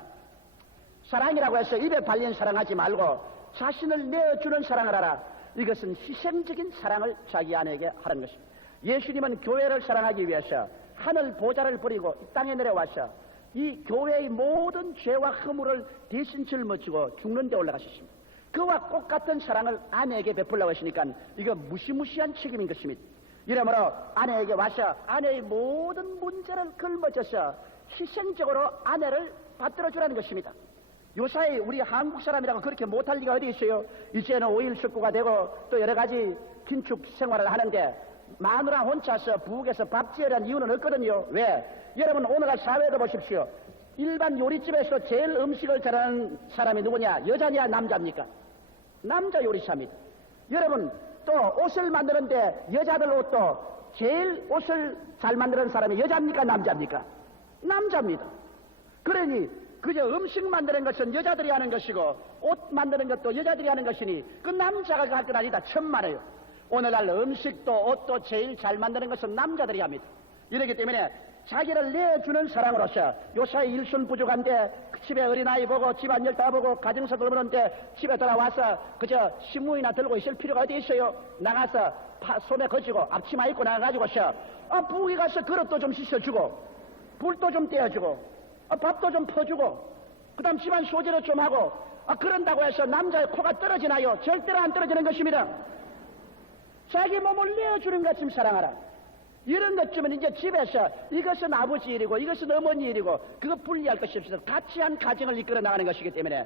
사랑이라고 해서 입에 발린 사랑하지 말고 자신을 내어주는 사랑을 하라. 이것은 희생적인 사랑을 자기 아내에게 하는 것입니다. 예수님은 교회를 사랑하기 위해서 하늘 보좌를 버리고 이 땅에 내려와서 이 교회의 모든 죄와 허물을 대신 짊어지고 죽는 데 올라가셨습니다. 그와 똑같은 사랑을 아내에게 베풀려고 하시니까 이거 무시무시한 책임인 것입니다. 이러므로 아내에게 와서 아내의 모든 문제를 걸머져서 희생적으로 아내를 받들어주라는 것입니다. 요사이 우리 한국 사람이라고 그렇게 못할 리가 어디 있어요? 이제는 5일 식구가 되고 또 여러 가지 긴축 생활을 하는데 마누라 혼자서 부엌에서 밥 지으라는 이유는 없거든요. 왜? 여러분 오늘날 사회도 보십시오. 일반 요리집에서 제일 음식을 잘하는 사람이 누구냐? 여자냐 남자입니까? 남자 요리사입니다. 여러분 또 옷을 만드는데 여자들 옷도 제일 옷을 잘 만드는 사람이 여자입니까? 남자입니까? 남자입니다. 그러니 그저 음식 만드는 것은 여자들이 하는 것이고 옷 만드는 것도 여자들이 하는 것이니 그 남자가 할 건 아니다. 천만에요. 오늘날 음식도 옷도 제일 잘 만드는 것은 남자들이 합니다. 이렇기 때문에 자기를 내주는 사랑으로서 요사이 일순 부족한데 집에 어린아이 보고 집안일 다 보고 가정사 돌보는데 집에 돌아와서 그저 신문이나 들고 있을 필요가 어디 있어요? 나가서 손에 거지고 앞치마 입고 나가가지고서 부엌에 가서 그릇도 좀 씻어주고 불도 좀 떼어주고 밥도 좀 퍼주고 그 다음 집안 소재를 좀 하고 그런다고 해서 남자의 코가 떨어지나요? 절대로 안 떨어지는 것입니다. 자기 몸을 내어주는 것 좀 사랑하라. 이런 것쯤은 이제 집에서 이것은 아버지 일이고 이것은 어머니 일이고 그거 분리할 것이 없어서 같이 한 가정을 이끌어 나가는 것이기 때문에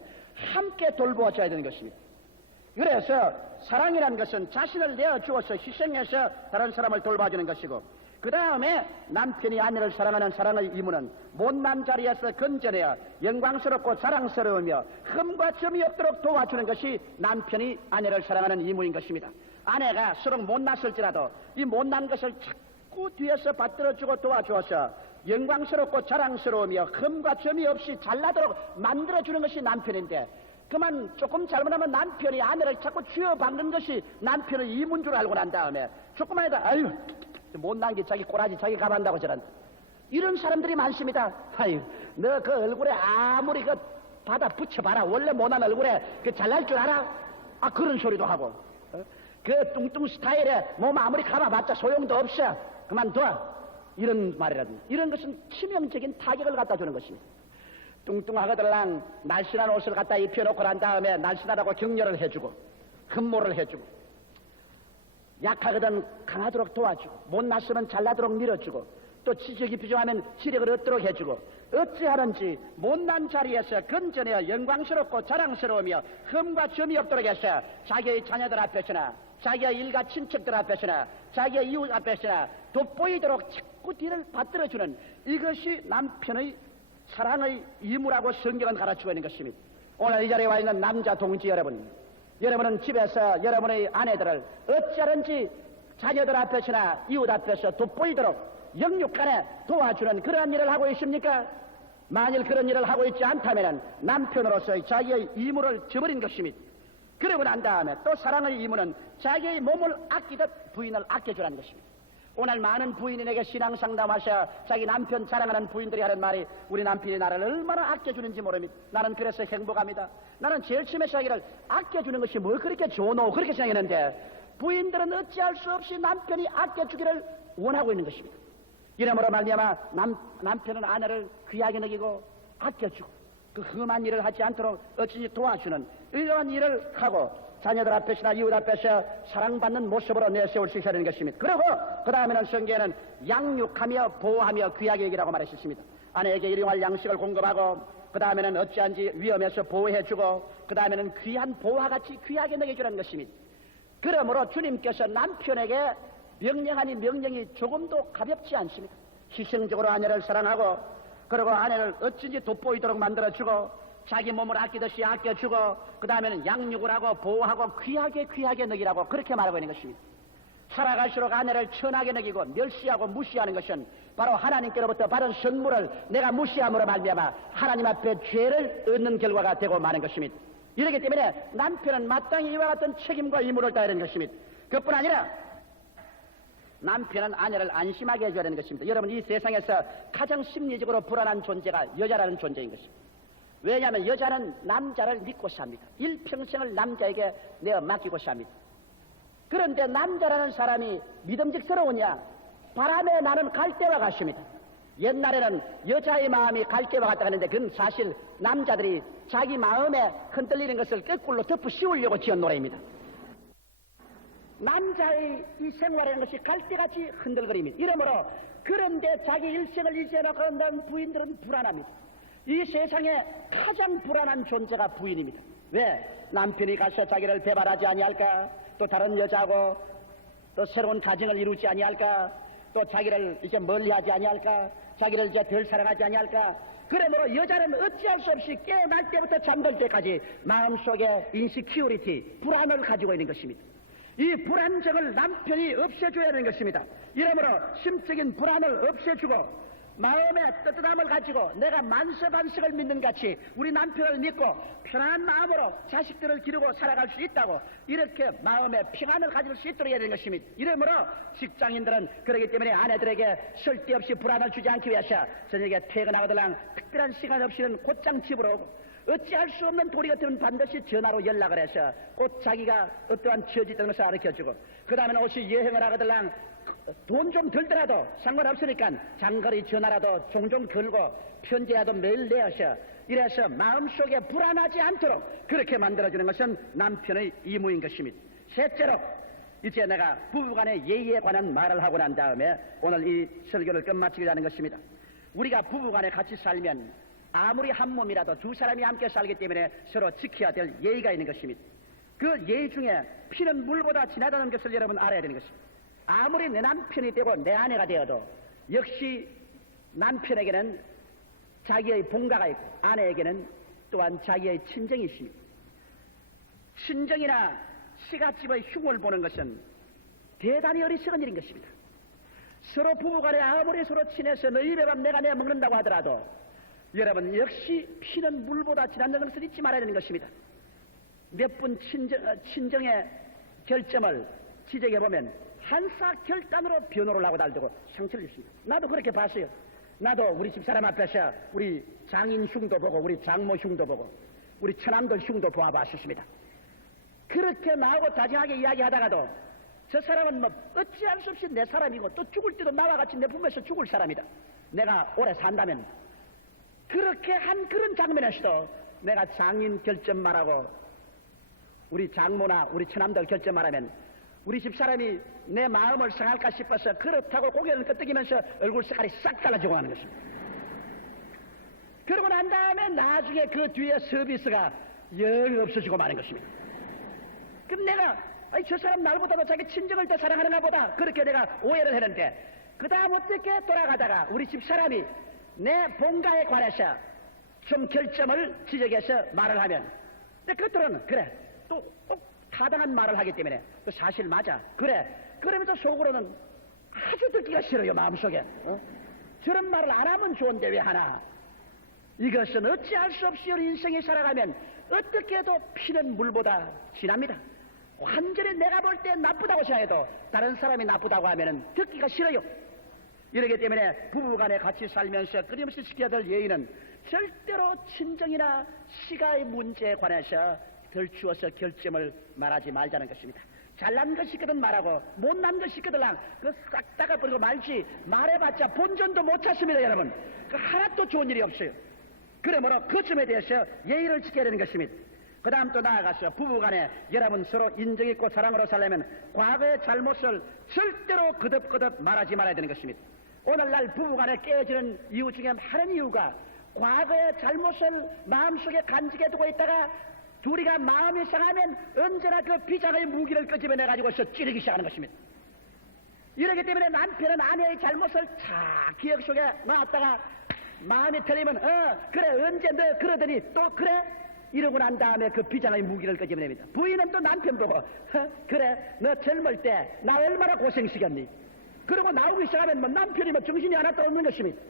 함께 돌보아줘야 되는 것입니다. 그래서 사랑이라는 것은 자신을 내어주어서 희생해서 다른 사람을 돌봐주는 것이고 그 다음에 남편이 아내를 사랑하는 사랑의 의무는 못난 자리에서 건져내어 영광스럽고 자랑스러우며 흠과 점이 없도록 도와주는 것이 남편이 아내를 사랑하는 의무인 것입니다. 아내가 서로 못났을지라도 이 못난 것을 자꾸 뒤에서 받들어주고 도와주어서 영광스럽고 자랑스러우며 흠과 점이 없이 잘나도록 만들어주는 것이 남편인데 그만 조금 잘못하면 남편이 아내를 자꾸 쥐어박는 것이 남편의 의무인 줄 알고 난 다음에 조금만 해도 아유 못난 게 자기 꼬라지 자기 가만다고 저런다. 이런 사람들이 많습니다. 아유 너 그 얼굴에 아무리 그 받아 붙여봐라. 원래 못난 얼굴에 그 잘날 줄 알아? 그런 소리도 하고 그 뚱뚱 스타일에 몸 아무리 감아봤자 소용도 없어. 그만둬. 이런 말이라든지 이런 것은 치명적인 타격을 갖다 주는 것입니다. 뚱뚱하거들랑 날씬한 옷을 갖다 입혀놓고 난 다음에 날씬하다고 격려를 해주고 흠모를 해주고 약하거든 강하도록 도와주고 못났으면 잘나도록 밀어주고 또 지적이 필요하면 지력을 얻도록 해주고 어찌하는지 못난 자리에서 건져내어 영광스럽고 자랑스러우며 흠과 점이 없도록 해서 자기의 자녀들 앞에서나 자기의 일가 친척들 앞에서나 자기의 이웃 앞에서나 돋보이도록 자꾸 뒤를 받들어주는 이것이 남편의 사랑의 의무라고 성경은 가르치고 있는 것입니다. 오늘 이 자리에 와 있는 남자 동지 여러분은 집에서 여러분의 아내들을 어찌하든지 자녀들 앞에서나 이웃 앞에서 돋보이도록 영육간에 도와주는 그러한 일을 하고 있습니까? 만일 그런 일을 하고 있지 않다면 남편으로서의 자기의 의무를 저버린 것입니다. 그러고 난 다음에 또 사랑의 의무는 자기의 몸을 아끼듯 부인을 아껴주라는 것입니다. 오늘 많은 부인이 내게 신앙 상담하셔 자기 남편 자랑하는 부인들이 하는 말이 우리 남편이 나를 얼마나 아껴주는지 모릅니다. 나는 그래서 행복합니다. 나는 제일 처음에 자기를 아껴주는 것이 뭘 그렇게 좋노 그렇게 생각했는데 부인들은 어찌할 수 없이 남편이 아껴주기를 원하고 있는 것입니다. 이러므로 말미암아 남편은 아내를 귀하게 여기고 아껴주고 그 험한 일을 하지 않도록 어찌 도와주는 이러한 일을 하고 자녀들 앞에서나 이웃 앞에서 사랑받는 모습으로 내세울 수 있어야 하는 것입니다. 그리고 그 다음에는 성경에는 양육하며 보호하며 귀하게 여기라고 말했습니다. 아내에게 일용할 양식을 공급하고 그 다음에는 어찌한지 위험해서 보호해주고 그 다음에는 귀한 보호와 같이 귀하게 여겨주라는 것입니다. 그러므로 주님께서 남편에게 명령하니 명령이 조금도 가볍지 않습니다. 희생적으로 아내를 사랑하고 그리고 아내를 어찌든지 돋보이도록 만들어주고 자기 몸을 아끼듯이 아껴주고 그 다음에는 양육을 하고 보호하고 귀하게 여기라고 그렇게 말하고 있는 것입니다. 살아갈수록 아내를 천하게 여기고 멸시하고 무시하는 것은 바로 하나님께로부터 받은 선물을 내가 무시함으로 말미암아 하나님 앞에 죄를 얻는 결과가 되고 마는 것입니다. 이렇기 때문에 남편은 마땅히 이와 같은 책임과 의무를 다해야 하는 것입니다. 그뿐 아니라 남편은 아내를 안심하게 해줘야 하는 것입니다. 여러분 이 세상에서 가장 심리적으로 불안한 존재가 여자라는 존재인 것입니다. 왜냐하면 여자는 남자를 믿고 삽니다. 일평생을 남자에게 내어 맡기고 삽니다. 그런데 남자라는 사람이 믿음직스러우냐? 바람에 나는 갈대와 같습니다. 옛날에는 여자의 마음이 갈대와 같다 하는데 그건 사실 남자들이 자기 마음에 흔들리는 것을 거꾸로 덮어 씌우려고 지은 노래입니다. 남자의 이 생활이라는 것이 갈대같이 흔들거립니다. 이러므로 그런데 자기 일생을 잊어놓고 난 부인들은 불안합니다. 이 세상에 가장 불안한 존재가 부인입니다. 왜? 남편이 가서 자기를 배반하지 아니할까? 또 다른 여자하고 또 새로운 가정을 이루지 아니할까? 또 자기를 이제 멀리하지 아니할까? 자기를 이제 덜 사랑하지 아니할까? 그러므로 여자는 어찌할 수 없이 깨어날 때부터 잠들 때까지 마음속에 인시큐리티, 불안을 가지고 있는 것입니다. 이 불안정을 남편이 없애줘야 하는 것입니다. 이러므로 심적인 불안을 없애주고 마음의 뜨뜻함을 가지고 내가 만세반석을 믿는 같이 우리 남편을 믿고 편안한 마음으로 자식들을 기르고 살아갈 수 있다고 이렇게 마음의 평안을 가질 수 있도록 해야 되는 것입니다. 이러므로 직장인들은 그렇기 때문에 아내들에게 쓸데없이 불안을 주지 않기 위해서 저녁에 퇴근하거들랑 특별한 시간 없이는 곧장 집으로 오고 어찌할 수 없는 도리 같으면 반드시 전화로 연락을 해서 곧 자기가 어떠한 처지던 것을 가르쳐주고 그 다음에는 혹시 여행을 하거들랑 돈 좀 들더라도 상관없으니까 장거리 전화라도 종종 걸고 편지라도 매일 내어서 이래서 마음속에 불안하지 않도록 그렇게 만들어주는 것은 남편의 임무인 것입니다. 셋째로 이제 내가 부부간의 예의에 관한 말을 하고 난 다음에 오늘 이 설교를 끝마치기로 하는 것입니다. 우리가 부부간에 같이 살면 아무리 한 몸이라도 두 사람이 함께 살기 때문에 서로 지켜야 될 예의가 있는 것입니다. 그 예의 중에 피는 물보다 진하다는 것을 여러분 알아야 되는 것입니다. 아무리 내 남편이 되고 내 아내가 되어도 역시 남편에게는 자기의 본가가 있고 아내에게는 또한 자기의 친정이 있습니다. 친정이나 시가집의 흉을 보는 것은 대단히 어리석은 일인 것입니다. 서로 부부간에 아무리 서로 친해서 너희 배밥 내가 내 먹는다고 하더라도 여러분 역시 피는 물보다 진하다는 것을 잊지 말아야 되는 것입니다. 몇 분 친정의 결점을 지적해보면 한사 결단으로 변호를 하고 달리고 상처를 입습니다. 나도 그렇게 봤어요. 나도 우리 집사람 앞에서 우리 장인 흉도 보고 우리 장모 흉도 보고 우리 처남들 흉도 보아봤었습니다. 그렇게 나하고 다정하게 이야기하다가도 저 사람은 뭐 어찌할 수 없이 내 사람이고 또 죽을 때도 나와 같이 내 품에서 죽을 사람이다. 내가 오래 산다면 그렇게 한 그런 장면에서도 내가 장인 결점 말하고 우리 장모나 우리 처남들 결점 말하면 우리 집사람이 내 마음을 상할까 싶어서 그렇다고 고개를 끄덕이면서 얼굴 색깔이 싹 달라지고 하는 것입니다. 그러고 난 다음에 나중에 그 뒤에 서비스가 영 없어지고 마는 것입니다. 그럼 내가 저 사람 날보다도 자기 친정을 더 사랑하는가 보다 그렇게 내가 오해를 했는데 그 다음 어떻게 돌아가다가 우리 집사람이 내 본가에 관해서 좀 결점을 지적해서 말을 하면 그것들은 그래 또 꼭 타당한 말을 하기 때문에 그 사실 맞아 그래 그러면서 속으로는 아주 듣기가 싫어요. 마음속에 저런 말을 안 하면 좋은데 왜 하나. 이것은 어찌할 수 없이 우리 인생에 살아가면 어떻게 해도 피는 물보다 진합니다. 완전히 내가 볼 때 나쁘다고 생각해도 다른 사람이 나쁘다고 하면은 듣기가 싫어요. 이러기 때문에 부부간에 같이 살면서 끊임없이 지켜야 될 예의는 절대로 친정이나 시가의 문제에 관해서 덜추어서 결점을 말하지 말자는 것입니다. 잘난 것이 있거든 말하고 못난 것이 있거든 싹 닦아버리고 말지, 말해봤자 본전도 못 찾습니다. 여러분, 그 하나도 좋은 일이 없어요. 그러므로 그 점에 대해서 예의를 지켜야 되는 것입니다. 그 다음 또 나아가서 부부간에 여러분 서로 인정 있고 사랑으로 살려면 과거의 잘못을 절대로 거듭거듭 말하지 말아야 되는 것입니다. 오늘날 부부간에 깨어지는 이유 중에 많은 이유가 과거의 잘못을 마음속에 간직해 두고 있다가 둘이가 마음이 상하면 언제나 그 비장의 무기를 끄집어내가지고서 찌르기 시작하는 것입니다. 이러기 때문에 남편은 아내의 잘못을 다 기억 속에 놨다가 마음이 틀리면 그래 언제 너 그러더니 또 그래 이러고 난 다음에 그 비장의 무기를 끄집어냅니다. 부인은 또 남편 보고 그래 너 젊을 때 나 얼마나 고생시켰니? 그러고 나오기 시작하면 뭐 남편이 뭐 정신이 하나도 없는 것입니다.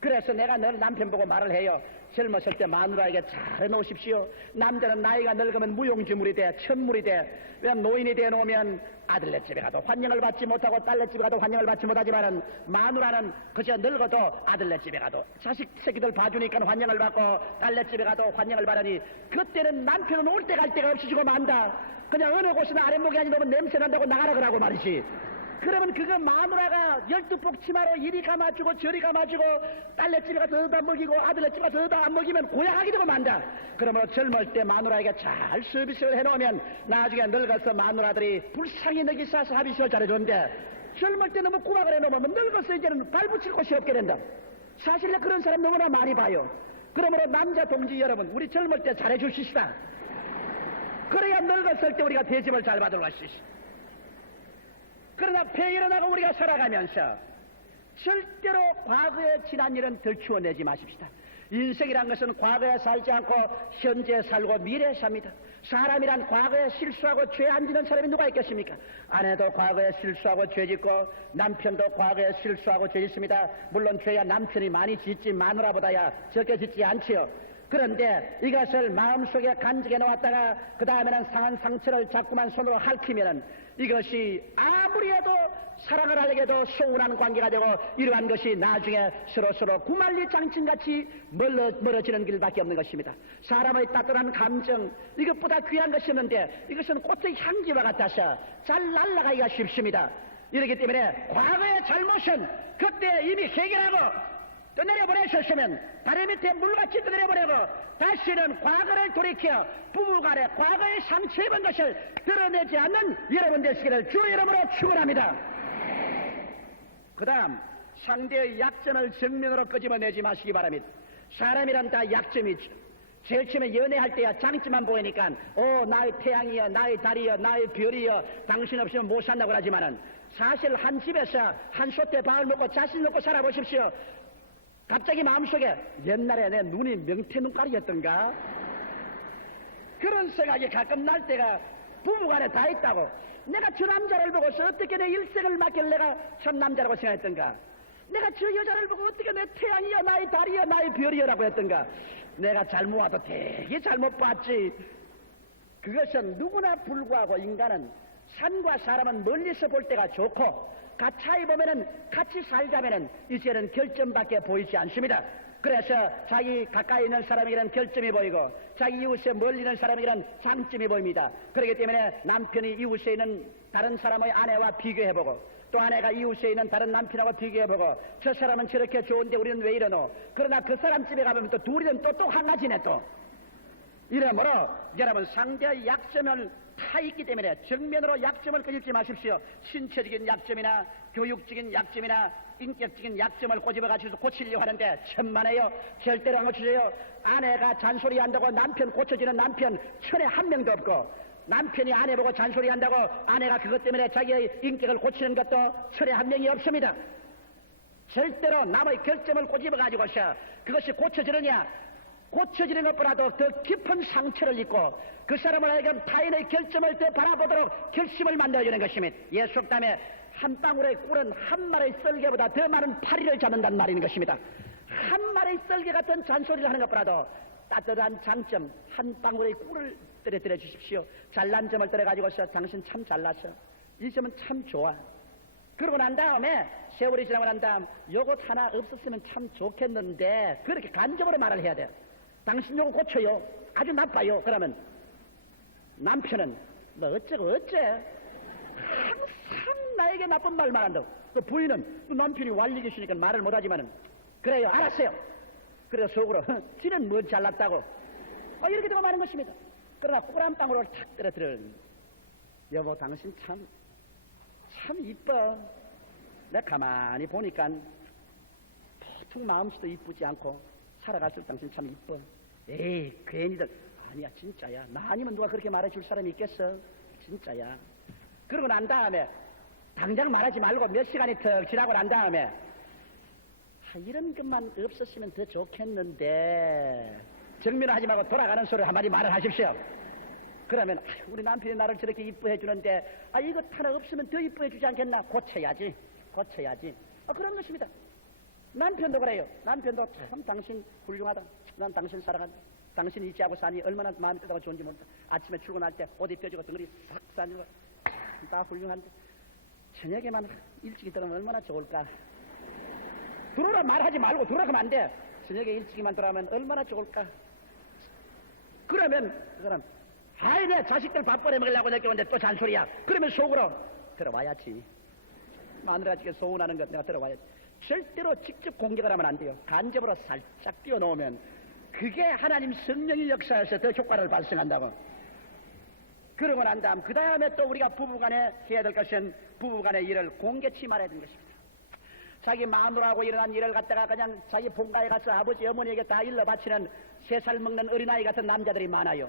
그래서 내가 늘 남편 보고 말을 해요. 젊었을 때 마누라에게 잘 해놓으십시오. 남자는 나이가 늙으면 무용지물이 돼, 천물이 돼. 왜 노인이 돼 놓으면 아들네 집에 가도 환영을 받지 못하고 딸네 집에 가도 환영을 받지 못하지만은 마누라는 그저 늙어도 아들네 집에 가도 자식 새끼들 봐주니까 환영을 받고 딸네 집에 가도 환영을 받으니 그때는 남편은 올 때 갈 데가 없이 주고 만다. 그냥 어느 곳이나 아랫목이 아니면 냄새 난다고 나가라 그러고 말이지. 그러면 그거 마누라가 12폭 치마로 이리 감아주고 저리 감아주고 딸네 집에 가서 얻어 먹이고 아들네 집에 가서 얻어 안 먹이면 고약하게 되고 만다. 그러므로 젊을 때 마누라에게 잘 서비스를 해놓으면 나중에 늙어서 마누라들이 불쌍히 너기 싸서 서비스를 잘해줬는데 젊을 때 너무 구박을 해놓으면 늙어서 이제는 발붙일 곳이 없게 된다. 사실 그런 사람 너무나 많이 봐요. 그러므로 남자 동지 여러분, 우리 젊을 때 잘해주시시다. 그래야 늙었을 때 우리가 대접을 잘 받으러 갈 수 있어. 그러나 폐일어나고 우리가 살아가면서 절대로 과거에 지난 일은 덜추어내지 마십시다. 인생이란 것은 과거에 살지 않고 현재에 살고 미래에 삽니다. 사람이란 과거에 실수하고 죄 안 짓는 사람이 누가 있겠습니까? 아내도 과거에 실수하고 죄 짓고 남편도 과거에 실수하고 죄 짓습니다. 물론 죄야 남편이 많이 짓지 마누라보다야 적게 짓지 않지요. 그런데 이것을 마음속에 간직해 놓았다가 그 다음에는 상한 상처를 자꾸만 손으로 핥히면은 이것이 아무리 해도 사랑을 하려고 소원한 관계가 되고 이러한 것이 나중에 서로 구만리 장친같이 멀어지는 길밖에 없는 것입니다. 사람의 따뜻한 감정 이것보다 귀한 것이 없는데 이것은 꽃의 향기와 같아서 잘 날아가기가 쉽습니다. 이렇기 때문에 과거의 잘못은 그때 이미 해결하고 떠내려보내셨으면 다리 밑에 물같이 떠내려보내고 다시는 과거를 돌이켜 부부간에 과거의 상처 입은 것을 드러내지 않는 여러분 되시기를 주의 이름으로 축원합니다. 그 다음 상대의 약점을 정면으로 끄집어내지 마시기 바랍니다. 사람이란 다 약점이 있죠. 제일 처음에 연애할 때야 장점만 보이니까 나의 태양이여 나의 달이여 나의 별이여 당신 없이는 못 산다고 하지만은 사실 한 집에서 한 솥에 밥을 먹고 자신 먹고 살아보십시오. 갑자기 마음속에 옛날에 내 눈이 명태 눈깔이었던가 그런 생각이 가끔 날 때가 부부간에 다 있다고. 내가 저 남자를 보고서 어떻게 내 일생을 맡길 내가 전 남자라고 생각했던가. 내가 저 여자를 보고 어떻게 내 태양이여 나의 달이여 나의 별이여라고 했던가. 내가 잘못 와도 되게 잘못 봤지. 그것은 누구나 불구하고 인간은 산과 사람은 멀리서 볼 때가 좋고 가차이 보면은 같이 살자면은 이제는 결점밖에 보이지 않습니다. 그래서 자기 가까이 있는 사람에게는 결점이 보이고 자기 이웃에 멀리 있는 사람에게는 장점이 보입니다. 그렇기 때문에 남편이 이웃에 있는 다른 사람의 아내와 비교해보고 또 아내가 이웃에 있는 다른 남편하고 비교해보고 저 사람은 저렇게 좋은데 우리는 왜 이러노? 그러나 그 사람 집에 가보면 또 둘이는 또 한가지네 또. 이러므로 여러분 상대의 약점을 다 있기 때문에 정면으로 약점을 끄집지 마십시오. 신체적인 약점이나 교육적인 약점이나 인격적인 약점을 꼬집어가지고 고치려고 하는데 천만에요. 절대로 안 고쳐져요. 아내가 잔소리한다고 남편 고쳐지는 남편 천에 한 명도 없고 남편이 아내 보고 잔소리한다고 아내가 그것 때문에 자기의 인격을 고치는 것도 천에 한 명이 없습니다. 절대로 남의 결점을 꼬집어가지고서 그것이 고쳐지느냐 고쳐지는 것보다도 더 깊은 상처를 입고 그 사람을 하여금 타인의 결점을 더 바라보도록 결심을 만들어주는 것입니다. 예 속담에 한 방울의 꿀은 한 마리의 썰개보다 더 많은 파리를 잡는다는 말인 것입니다. 한 마리의 썰개 같은 잔소리를 하는 것보다도 따뜻한 장점 한 방울의 꿀을 떨어뜨려 주십시오. 잘난 점을 떨어가지고서 당신 참 잘났어. 이 점은 참 좋아. 그러고 난 다음에 세월이 지나고 난 다음 요것 하나 없었으면 참 좋겠는데 그렇게 간접으로 말을 해야 돼. 당신 요거 고쳐요. 아주 나빠요. 그러면 남편은 너 어쩌고 어째 항상 나에게 나쁜 말만 한다고. 또 부인은 또 남편이 완리기시니까 말을 못하지만은 그래요 알았어요. 그래서 속으로 지는 뭐 잘났다고 이렇게 되고 마는 것입니다. 그러나 꿀 한 방울을 탁 떨어뜨려 여보 당신 참 이뻐. 내가 가만히 보니까 보통 마음씨도 이쁘지 않고 살아갈수록 당신 참 이뻐. 에이 괜히들 아니야 진짜야. 나 아니면 누가 그렇게 말해줄 사람이 있겠어. 진짜야. 그러고 난 다음에 당장 말하지 말고 몇 시간이 턱 지나고 난 다음에 이런 것만 없었으면 더 좋겠는데 정면하지 말고 돌아가는 소리 한마디 말을 하십시오. 그러면 우리 남편이 나를 저렇게 이뻐해 주는데 이것 하나 없으면 더 이뻐해 주지 않겠나. 고쳐야지. 그런 것입니다. 남편도 그래요. 남편도 참 당신 훌륭하다. 난 당신 사랑한다. 당신 이지하고 사니 얼마나 마음이 뜨다가 좋은지 모른다. 아침에 출근할 때 옷 입혀주고 덩어리 싹 싸는 거 다 훌륭한데 저녁에만 일찍 들어오면 얼마나 좋을까. 들어오라 말하지 말고 들어가면 안 돼. 저녁에 일찍만 들어오면 얼마나 좋을까. 그러면 그 사람 내 자식들 밥 보내 먹으려고 내게 오는데 또 잔소리야. 그러면 속으로 들어와야지. 마누라 지금 소원하는 것 내가 들어와야지. 절대로 직접 공격을 하면 안 돼요. 간접으로 살짝 띄워놓으면 그게 하나님 성령의 역사에서 더 효과를 발생한다고. 그러고 난 다음 그 다음에 또 우리가 부부간에 해야 될 것은 부부간의 일을 공개치 말아야 되는 것입니다. 자기 마누라하고 일어난 일을 갖다가 그냥 자기 본가에 가서 아버지 어머니에게 다 일러 바치는 3살 먹는 어린아이 같은 남자들이 많아요.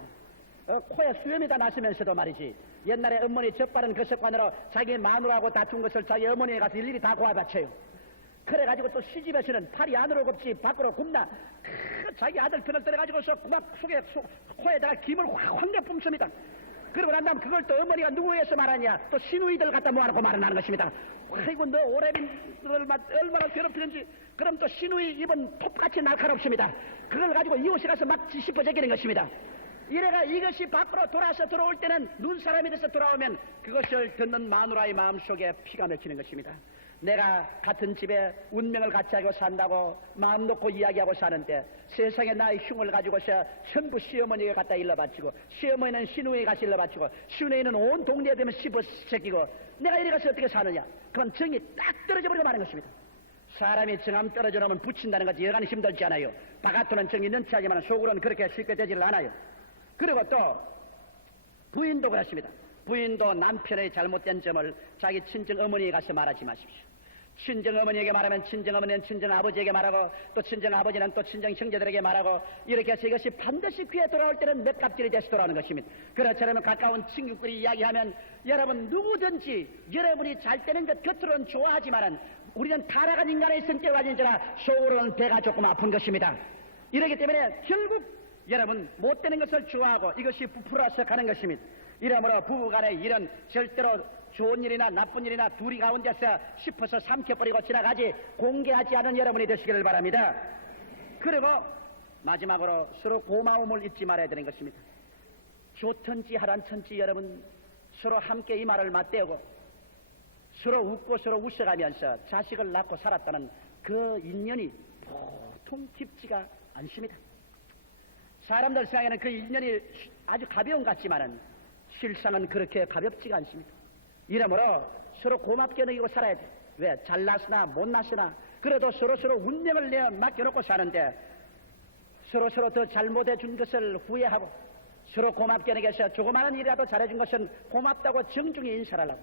코에 수염이 다 났으면서도 말이지. 옛날에 어머니 젖바른 그 습관으로 자기 마누라하고 다툰 것을 자기 어머니에 가서 일일이 다 고아바쳐요. 그래가지고 또 시집에서는 팔이 안으로 굽지 밖으로 굽나 자기 아들 편을 떨어가지고서 막 코에다가 김을 확 내뿜습니다. 그러고 난 다음 그걸 또 어머니가 누구에서 말하냐. 또 시누이들 갖다 모아놓고 말을 하는 것입니다. 아이고 너 오래빈을 얼마나 괴롭히는지. 그럼 또 시누이 입은 톱같이 날카롭습니다. 그걸 가지고 이웃에 가서 막 짚어 제기는 것입니다. 이래가 이것이 밖으로 돌아서 들어올 때는 눈사람이 돼서 돌아오면 그것을 듣는 마누라의 마음속에 피가 맺히는 것입니다. 내가 같은 집에 운명을 같이 하고 산다고 마음 놓고 이야기하고 사는데 세상에 나의 흉을 가지고서 전부 시어머니에게 갖다 일러바치고 시어머니는 시누이에 가서 일러바치고 시누이는 온 동네에 되면 씹어새기고 내가 이래 가서 어떻게 사느냐. 그건 정이 딱 떨어져버리고 마는 것입니다. 사람이 정함 떨어져 놓으면 붙인다는 것이 여간히 힘들지 않아요. 바깥으로는 정이 넘치하지만 속으로는 그렇게 쉽게 되지를 않아요. 그리고 또 부인도 그렇습니다. 부인도 남편의 잘못된 점을 자기 친정 어머니에 가서 말하지 마십시오. 친정 어머니에게 말하면 친정 어머니는 친정 아버지에게 말하고 또 친정 아버지는 또 친정 형제들에게 말하고 이렇게 해서 이것이 반드시 귀에 돌아올 때는 몇 갑질이 돼서 돌아오는 것입니다. 그렇처럼 가까운 친구끼리 이야기하면 여러분 누구든지 여러분이 잘 되는 것 겉으로는 좋아하지만은 우리는 타락한 인간의 성격을 가진 자라 속으로는 배가 조금 아픈 것입니다. 이렇기 때문에 결국 여러분 못되는 것을 좋아하고 이것이 부풀어서 가는 것입니다. 이러므로 부부간의 일은 절대로 좋은 일이나 나쁜 일이나 둘이 가운데서 씹어서 삼켜버리고 지나가지 공개하지 않은 여러분이 되시기를 바랍니다. 그리고 마지막으로 서로 고마움을 잊지 말아야 되는 것입니다. 좋든지 하란든지 여러분 서로 함께 이 말을 맞대고 서로 웃고 서로 웃어가면서 자식을 낳고 살았다는 그 인연이 보통 깊지가 않습니다. 사람들 생각에는 그 인연이 아주 가벼운 것 같지만은 실상은 그렇게 가볍지가 않습니다. 이러므로 서로 고맙게 여기고 살아야 돼. 왜? 잘났으나 못났으나 그래도 서로서로 운명을 내어 맡겨놓고 사는데 서로서로 더 잘못해 준 것을 후회하고 서로 고맙게 여기서 조그마한 일이라도 잘해준 것은 고맙다고 정중히 인사를 하고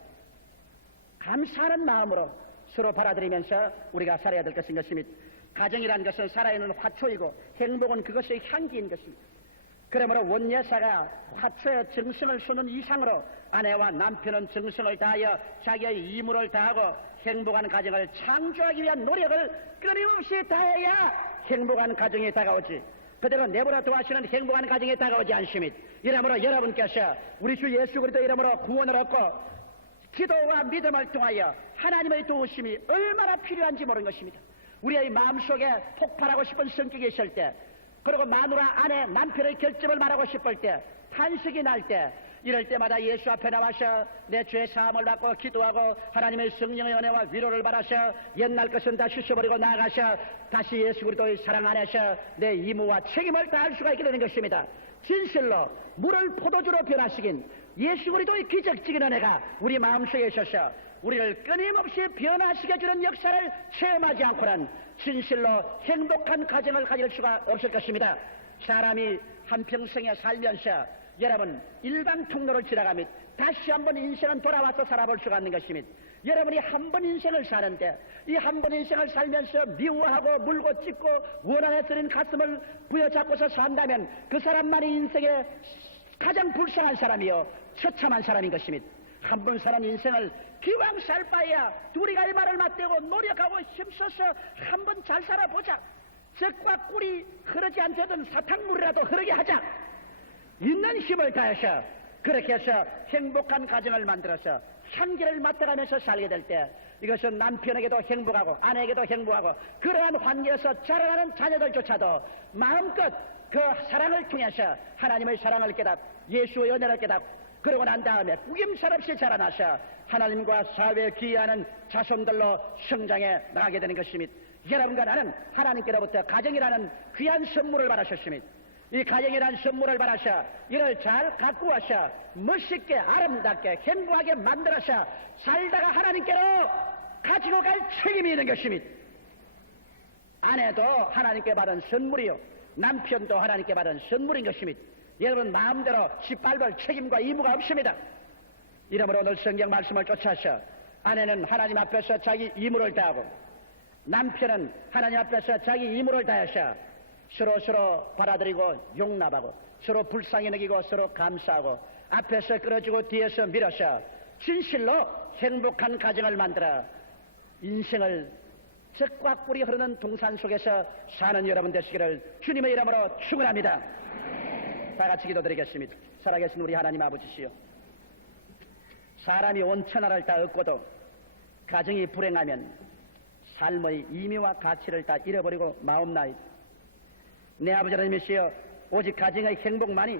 감사하는 마음으로 서로 받아들이면서 우리가 살아야 될 것인 것입니다. 가정이라는 것은 살아있는 화초이고 행복은 그것의 향기인 것입니다. 그러므로 원예사가 화초의 정성을 쏟는 이상으로 아내와 남편은 정성을 다하여 자기의 임무를 다하고 행복한 가정을 창조하기 위한 노력을 끊임없이 다해야 행복한 가정이 다가오지. 그대로 내버려 두시는 행복한 가정이 다가오지 않습니다. 이러므로 여러분께서 우리 주 예수 그리스도 이름으로 구원을 얻고 기도와 믿음을 통하여 하나님의 도우심이 얼마나 필요한지 모르는 것입니다. 우리의 마음속에 폭발하고 싶은 성격이 있을 때 그리고 마누라, 아내, 남편의 결점을 말하고 싶을 때, 탄식이 날 때, 이럴 때마다 예수 앞에 나와서 내 죄 사함을 받고 기도하고 하나님의 성령의 은혜와 위로를 받아서 옛날 것은 다 씻어버리고 나아가서 다시 예수 그리스도의 사랑 안에서 내 임무와 책임을 다할 수가 있게 되는 것입니다. 진실로 물을 포도주로 변화시킨 예수 그리스도의 기적적인 은혜가 우리 마음속에 있어서 우리를 끊임없이 변화시켜주는 역사를 체험하지 않고는 진실로 행복한 가정을 가질 수가 없을 것입니다. 사람이 한평생에 살면서 여러분 일방 통로를 지나가면 다시 한번 인생은 돌아와서 살아볼 수가 있는 것입니다. 여러분이 한 번 인생을 사는데 이 한 번 인생을 살면서 미워하고 물고 찢고 원한에 쓰린 가슴을 부여잡고서 산다면 그 사람만이 인생에 가장 불쌍한 사람이요 처참한 사람인 것입니다. 한 번 사는 인생을 기왕 살 바에야 둘이 갈 말을 맞대고 노력하고 힘써서 한 번 잘 살아보자. 젖과 꿀이 흐르지 않거든 사탕물이라도 흐르게 하자. 있는 힘을 다해서 그렇게 해서 행복한 가정을 만들어서 향기를 맡아가면서 살게 될 때 이것은 남편에게도 행복하고 아내에게도 행복하고 그러한 환경에서 자라나는 자녀들조차도 마음껏 그 사랑을 통해서 하나님의 사랑을 깨닫 예수의 은혜를 깨닫 그러고 난 다음에 구김살 없이 자라나서 하나님과 사회에 기여하는 자손들로 성장해 나가게 되는 것입니다. 여러분과 나는 하나님께로부터 가정이라는 귀한 선물을 받으셨습니다. 이 가정이라는 선물을 받아서 이를 잘 가꾸어서 멋있게 아름답게 행복하게 만들어서 살다가 하나님께로 가지고 갈 책임이 있는 것입니다. 아내도 하나님께 받은 선물이요 남편도 하나님께 받은 선물인 것입니다. 여러분 마음대로 짓밟을 책임과 의무가 없습니다. 이러므로 오늘 성경 말씀을 쫓아서 아내는 하나님 앞에서 자기 의무를 다하고 남편은 하나님 앞에서 자기 의무를 다해서 서로 받아들이고 용납하고 서로 불쌍히 여기고 서로 감사하고 앞에서 끌어주고 뒤에서 밀어서 진실로 행복한 가정을 만들어 인생을 젖과 꿀이 흐르는 동산 속에서 사는 여러분 되시기를 주님의 이름으로 축원합니다. 다 같이 기도드리겠습니다. 살아계신 우리 하나님 아버지시여, 사람이 온천하를 다 얻고도 가정이 불행하면 삶의 의미와 가치를 다 잃어버리고 마옵나이다. 내 아버지 하나님이시여, 오직 가정의 행복만이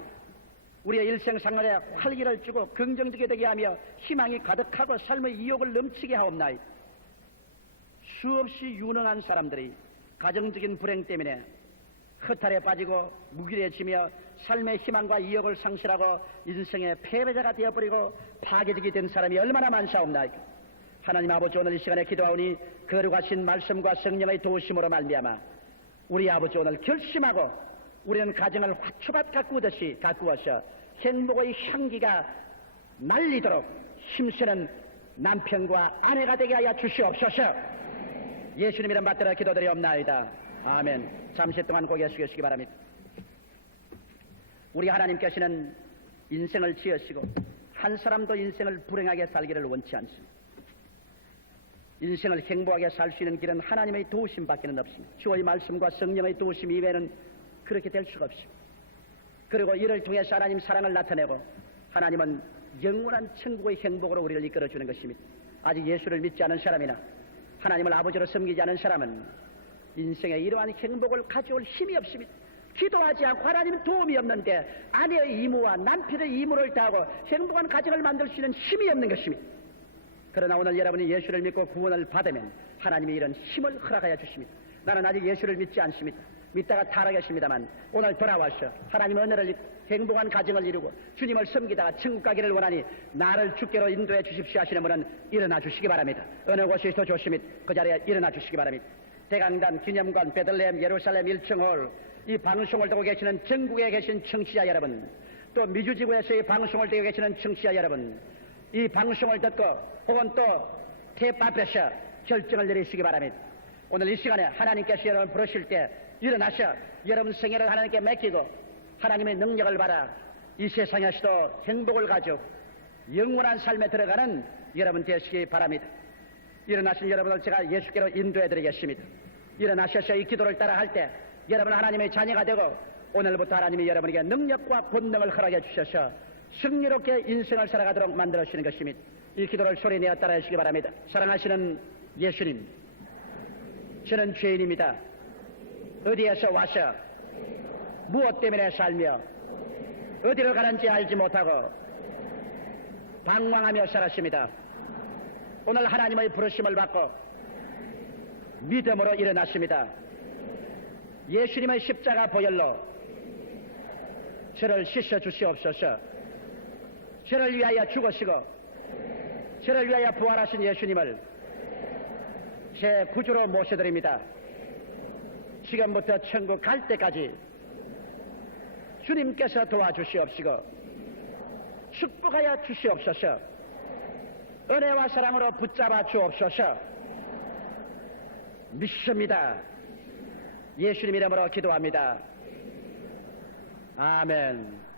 우리의 일생생활에 활기를 주고 긍정적이 되게 하며 희망이 가득하고 삶의 의욕을 넘치게 하옵나이다. 수없이 유능한 사람들이 가정적인 불행 때문에 허탈에 빠지고 무기력해지며 삶의 희망과 의욕을 상실하고 인생의 패배자가 되어버리고 파괴적이 된 사람이 얼마나 많사옵나이까. 하나님 아버지, 오늘 이 시간에 기도하오니 거룩하신 말씀과 성령의 도우심으로 말미암아 우리 아버지 오늘 결심하고 우리는 가정을 화초밭 가꾸듯이 가꾸어서 행복의 향기가 날리도록 힘쓰는 남편과 아내가 되게 하여 주시옵소서. 예수님 이름 받들어 기도드리옵나이다. 아멘. 잠시 동안 고개 숙이시기 바랍니다. 우리 하나님께서는 인생을 지으시고 한 사람도 인생을 불행하게 살기를 원치 않습니다. 인생을 행복하게 살 수 있는 길은 하나님의 도우심밖에는 없습니다. 주의 말씀과 성령의 도우심 이외에는 그렇게 될 수가 없습니다. 그리고 이를 통해서 하나님 사랑을 나타내고 하나님은 영원한 천국의 행복으로 우리를 이끌어주는 것입니다. 아직 예수를 믿지 않은 사람이나 하나님을 아버지로 섬기지 않은 사람은 인생에 이러한 행복을 가져올 힘이 없습니다. 기도하지 않고 하나님 도움이 없는데 아내의 의무와 남편의 의무를 다하고 행복한 가정을 만들 수 있는 힘이 없는 것입니다. 그러나 오늘 여러분이 예수를 믿고 구원을 받으면 하나님이 이런 힘을 허락하여 주십니다. 나는 아직 예수를 믿지 않습니다. 믿다가 타락했습니다만 오늘 돌아와서 하나님의 은혜를 행복한 가정을 이루고 주님을 섬기다가 천국 가기를 원하니 나를 주께로 인도해 주십시오 하시는 분은 일어나 주시기 바랍니다. 어느 곳에 있어 좋습니다. 그 자리에 일어나 주시기 바랍니다. 대강단, 기념관, 베들레헴, 예루살렘 1층홀, 이 방송을 듣고 계시는 전국에 계신 청취자 여러분, 또 미주지구에서 이 방송을 듣고 계시는 청취자 여러분, 이 방송을 듣고 혹은 또 탭 앞에서 결정을 내리시기 바랍니다. 오늘 이 시간에 하나님께서 여러분 부르실 때 일어나셔 여러분 생애를 하나님께 맡기고 하나님의 능력을 받아 이 세상에서도 행복을 가지고 영원한 삶에 들어가는 여러분 되시기 바랍니다. 일어나신 여러분을 제가 예수께로 인도해 드리겠습니다. 일어나셔서 이 기도를 따라 할 때 여러분 하나님의 자녀가 되고 오늘부터 하나님이 여러분에게 능력과 본능을 허락해 주셔서 승리롭게 인생을 살아가도록 만들어 주시는 것입니다. 이 기도를 소리내어 따라 하시기 바랍니다. 사랑하시는 예수님, 저는 죄인입니다. 어디에서 와서 무엇 때문에 살며 어디로 가는지 알지 못하고 방황하며 살았습니다. 오늘 하나님의 부르심을 받고 믿음으로 일어났습니다. 예수님의 십자가 보혈로 저를 씻어 주시옵소서. 저를 위하여 죽으시고 저를 위하여 부활하신 예수님을 제 구주로 모셔드립니다. 지금부터 천국 갈 때까지 주님께서 도와주시옵시고 축복하여 주시옵소서. 은혜와 사랑으로 붙잡아 주옵소서. 믿습니다. 예수님 이름으로 기도합니다. 아멘.